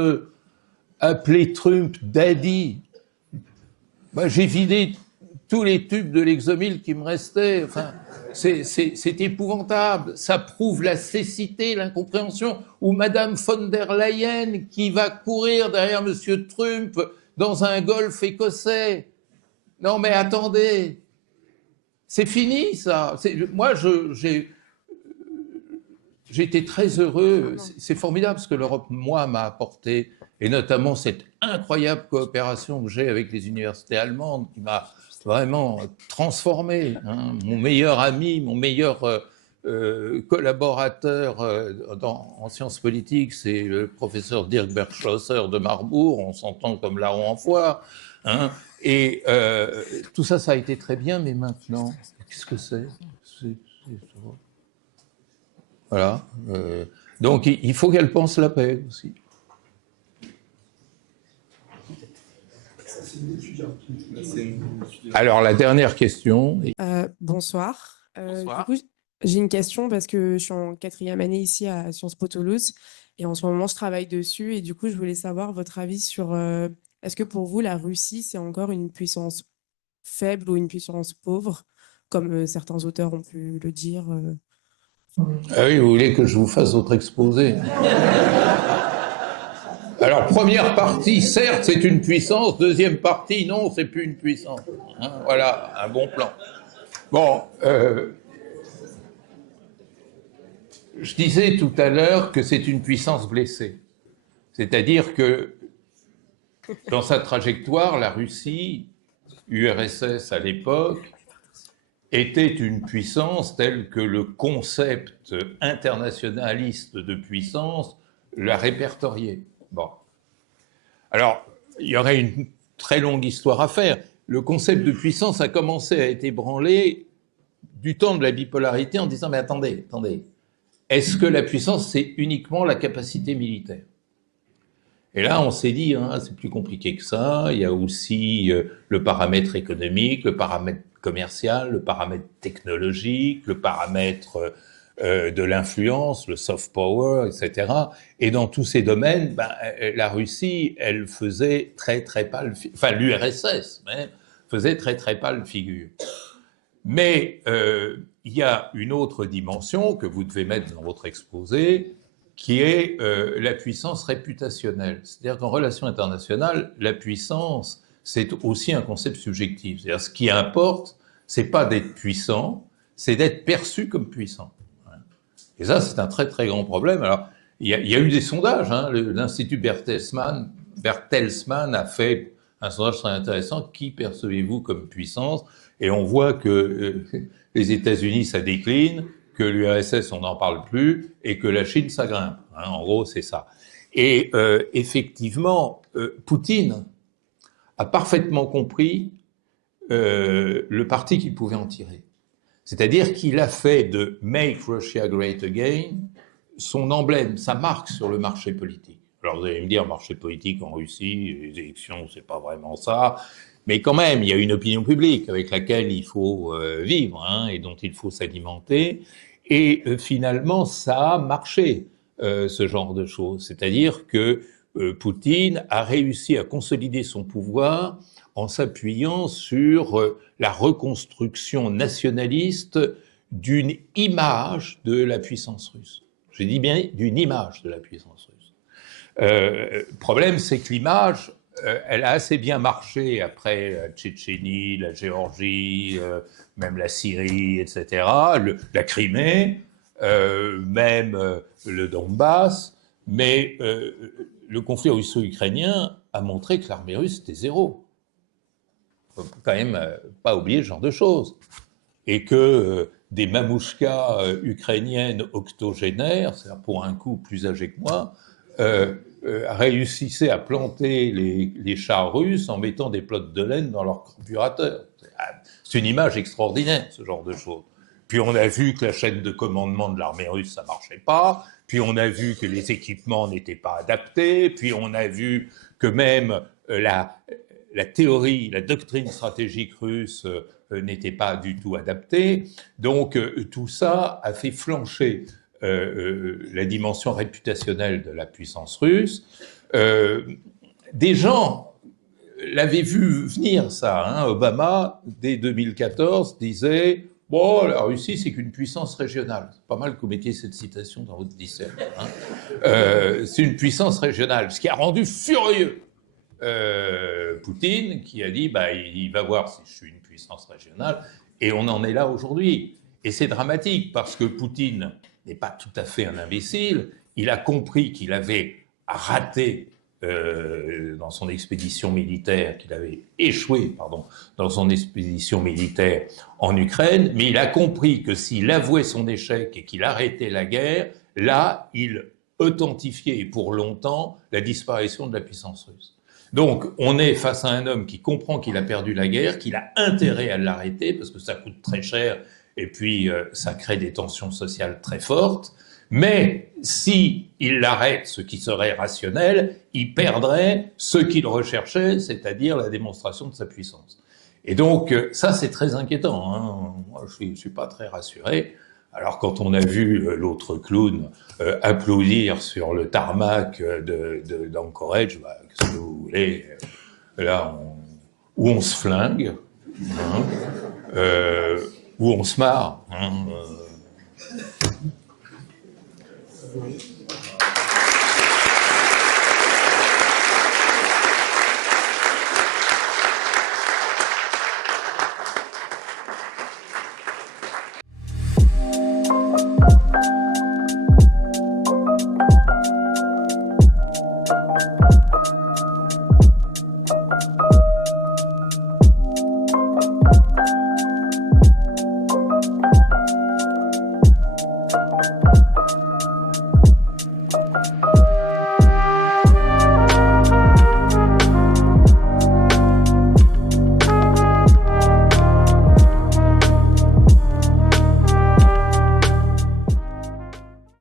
appeler Trump « daddy ». Ben, j'ai vidé tous les tubes de l'Exomil qui me restaient. Enfin, c'est épouvantable. Ça prouve la cécité, l'incompréhension. Ou Madame von der Leyen qui va courir derrière monsieur Trump dans un golf écossais. Non mais attendez, c'est fini ça. Moi, j'ai été très heureux. C'est formidable ce que l'Europe, moi, m'a apporté, et notamment cette incroyable coopération que j'ai avec les universités allemandes qui m'a vraiment transformé. Hein. Mon meilleur ami, mon meilleur collaborateur en sciences politiques, c'est le professeur Dirk Bergschlosser de Marbourg. On s'entend comme larron en foire. Hein. Et tout ça, ça a été très bien, mais maintenant, qu'est-ce que c'est ? Voilà. Donc, il faut qu'elle pense la paix aussi. Alors, la dernière question. Bonsoir. Bonsoir. Du coup, J'ai une question parce que je suis en 4e année ici à Sciences Po Toulouse et en ce moment je travaille dessus et du coup je voulais savoir votre avis sur est-ce que pour vous la Russie c'est encore une puissance faible ou une puissance pauvre comme certains auteurs ont pu le dire Ah oui, vous voulez que je vous fasse votre exposé? Alors, première partie, certes, c'est une puissance. Deuxième partie, non, c'est plus une puissance. Hein, voilà, un bon plan. Bon, je disais tout à l'heure que c'est une puissance blessée. C'est-à-dire que dans sa trajectoire, la Russie, URSS à l'époque, était une puissance telle que le concept internationaliste de puissance l'a répertorié. Bon. Alors, il y aurait une très longue histoire à faire. Le concept de puissance a commencé à être ébranlé du temps de la bipolarité en disant « mais attendez, est-ce que la puissance, c'est uniquement la capacité militaire ?» Et là, on s'est dit, hein, c'est plus compliqué que ça, il y a aussi le paramètre économique, le paramètre commercial, le paramètre technologique, le paramètre de l'influence, le soft power, etc. Et dans tous ces domaines, la Russie, elle faisait très pâle, enfin l'URSS même, faisait très pâle figure. Mais il y a une autre dimension que vous devez mettre dans votre exposé, qui est la puissance réputationnelle. C'est-à-dire qu'en relation internationale, la puissance, c'est aussi un concept subjectif. C'est-à-dire ce qui importe, c'est pas d'être puissant, c'est d'être perçu comme puissant. Et ça, c'est un très grand problème. Alors, il y a eu des sondages. Hein. L'Institut Bertelsmann a fait un sondage très intéressant. Qui percevez-vous comme puissance? Et on voit que les États-Unis, ça décline, que l'URSS, on n'en parle plus, et que la Chine, ça grimpe. Hein. En gros, c'est ça. Et effectivement, Poutine a parfaitement compris le parti qu'il pouvait en tirer. C'est-à-dire qu'il a fait de « Make Russia Great Again » son emblème, sa marque sur le marché politique. Alors vous allez me dire, marché politique en Russie, les élections, c'est pas vraiment ça, mais quand même, il y a une opinion publique avec laquelle il faut vivre, hein, et dont il faut s'alimenter, et finalement, ça a marché, ce genre de choses. C'est-à-dire que Poutine a réussi à consolider son pouvoir en s'appuyant sur la reconstruction nationaliste d'une image de la puissance russe. Je dis bien d'une image de la puissance russe. Le problème, c'est que l'image, elle a assez bien marché après la Tchétchénie, la Géorgie, même la Syrie, etc., la Crimée, même le Donbass, mais le conflit russo-ukrainien a montré que l'armée russe était zéro. Il ne faut quand même pas oublier ce genre de choses. Et que des mamouchkas ukrainiennes octogénaires, c'est-à-dire pour un coup plus âgées que moi, réussissaient à planter les chars russes en mettant des pelotes de laine dans leur carburateur. C'est une image extraordinaire, ce genre de choses. Puis on a vu que la chaîne de commandement de l'armée russe, ça marchait pas. Puis on a vu que les équipements n'étaient pas adaptés. Puis on a vu que même la théorie, la doctrine stratégique russe n'était pas du tout adaptée. Donc tout ça a fait flancher la dimension réputationnelle de la puissance russe. Des gens l'avaient vu venir, ça. Hein. Obama, dès 2014, disait « Bon, la Russie, c'est qu'une puissance régionale. » C'est pas mal que vous mettiez cette citation dans votre dissert. Hein. C'est une puissance régionale, ce qui a rendu furieux Poutine, qui a dit il va voir si je suis une puissance régionale, et on en est là aujourd'hui. Et c'est dramatique, parce que Poutine n'est pas tout à fait un imbécile, il a compris qu'il avait raté dans son expédition militaire, qu'il avait échoué, dans son expédition militaire en Ukraine, mais il a compris que s'il avouait son échec et qu'il arrêtait la guerre, là, il authentifiait, et pour longtemps, la disparition de la puissance russe. Donc, on est face à un homme qui comprend qu'il a perdu la guerre, qu'il a intérêt à l'arrêter, parce que ça coûte très cher, et puis ça crée des tensions sociales très fortes. Mais si il l'arrête, ce qui serait rationnel, il perdrait ce qu'il recherchait, c'est-à-dire la démonstration de sa puissance. Et donc, ça, c'est très inquiétant. Hein. Moi, je ne suis pas très rassuré. Alors quand on a vu l'autre clown applaudir sur le tarmac d'Anchorage, bah, qu'est-ce que vous voulez, là, où on se flingue, hein, où on se marre. Hein,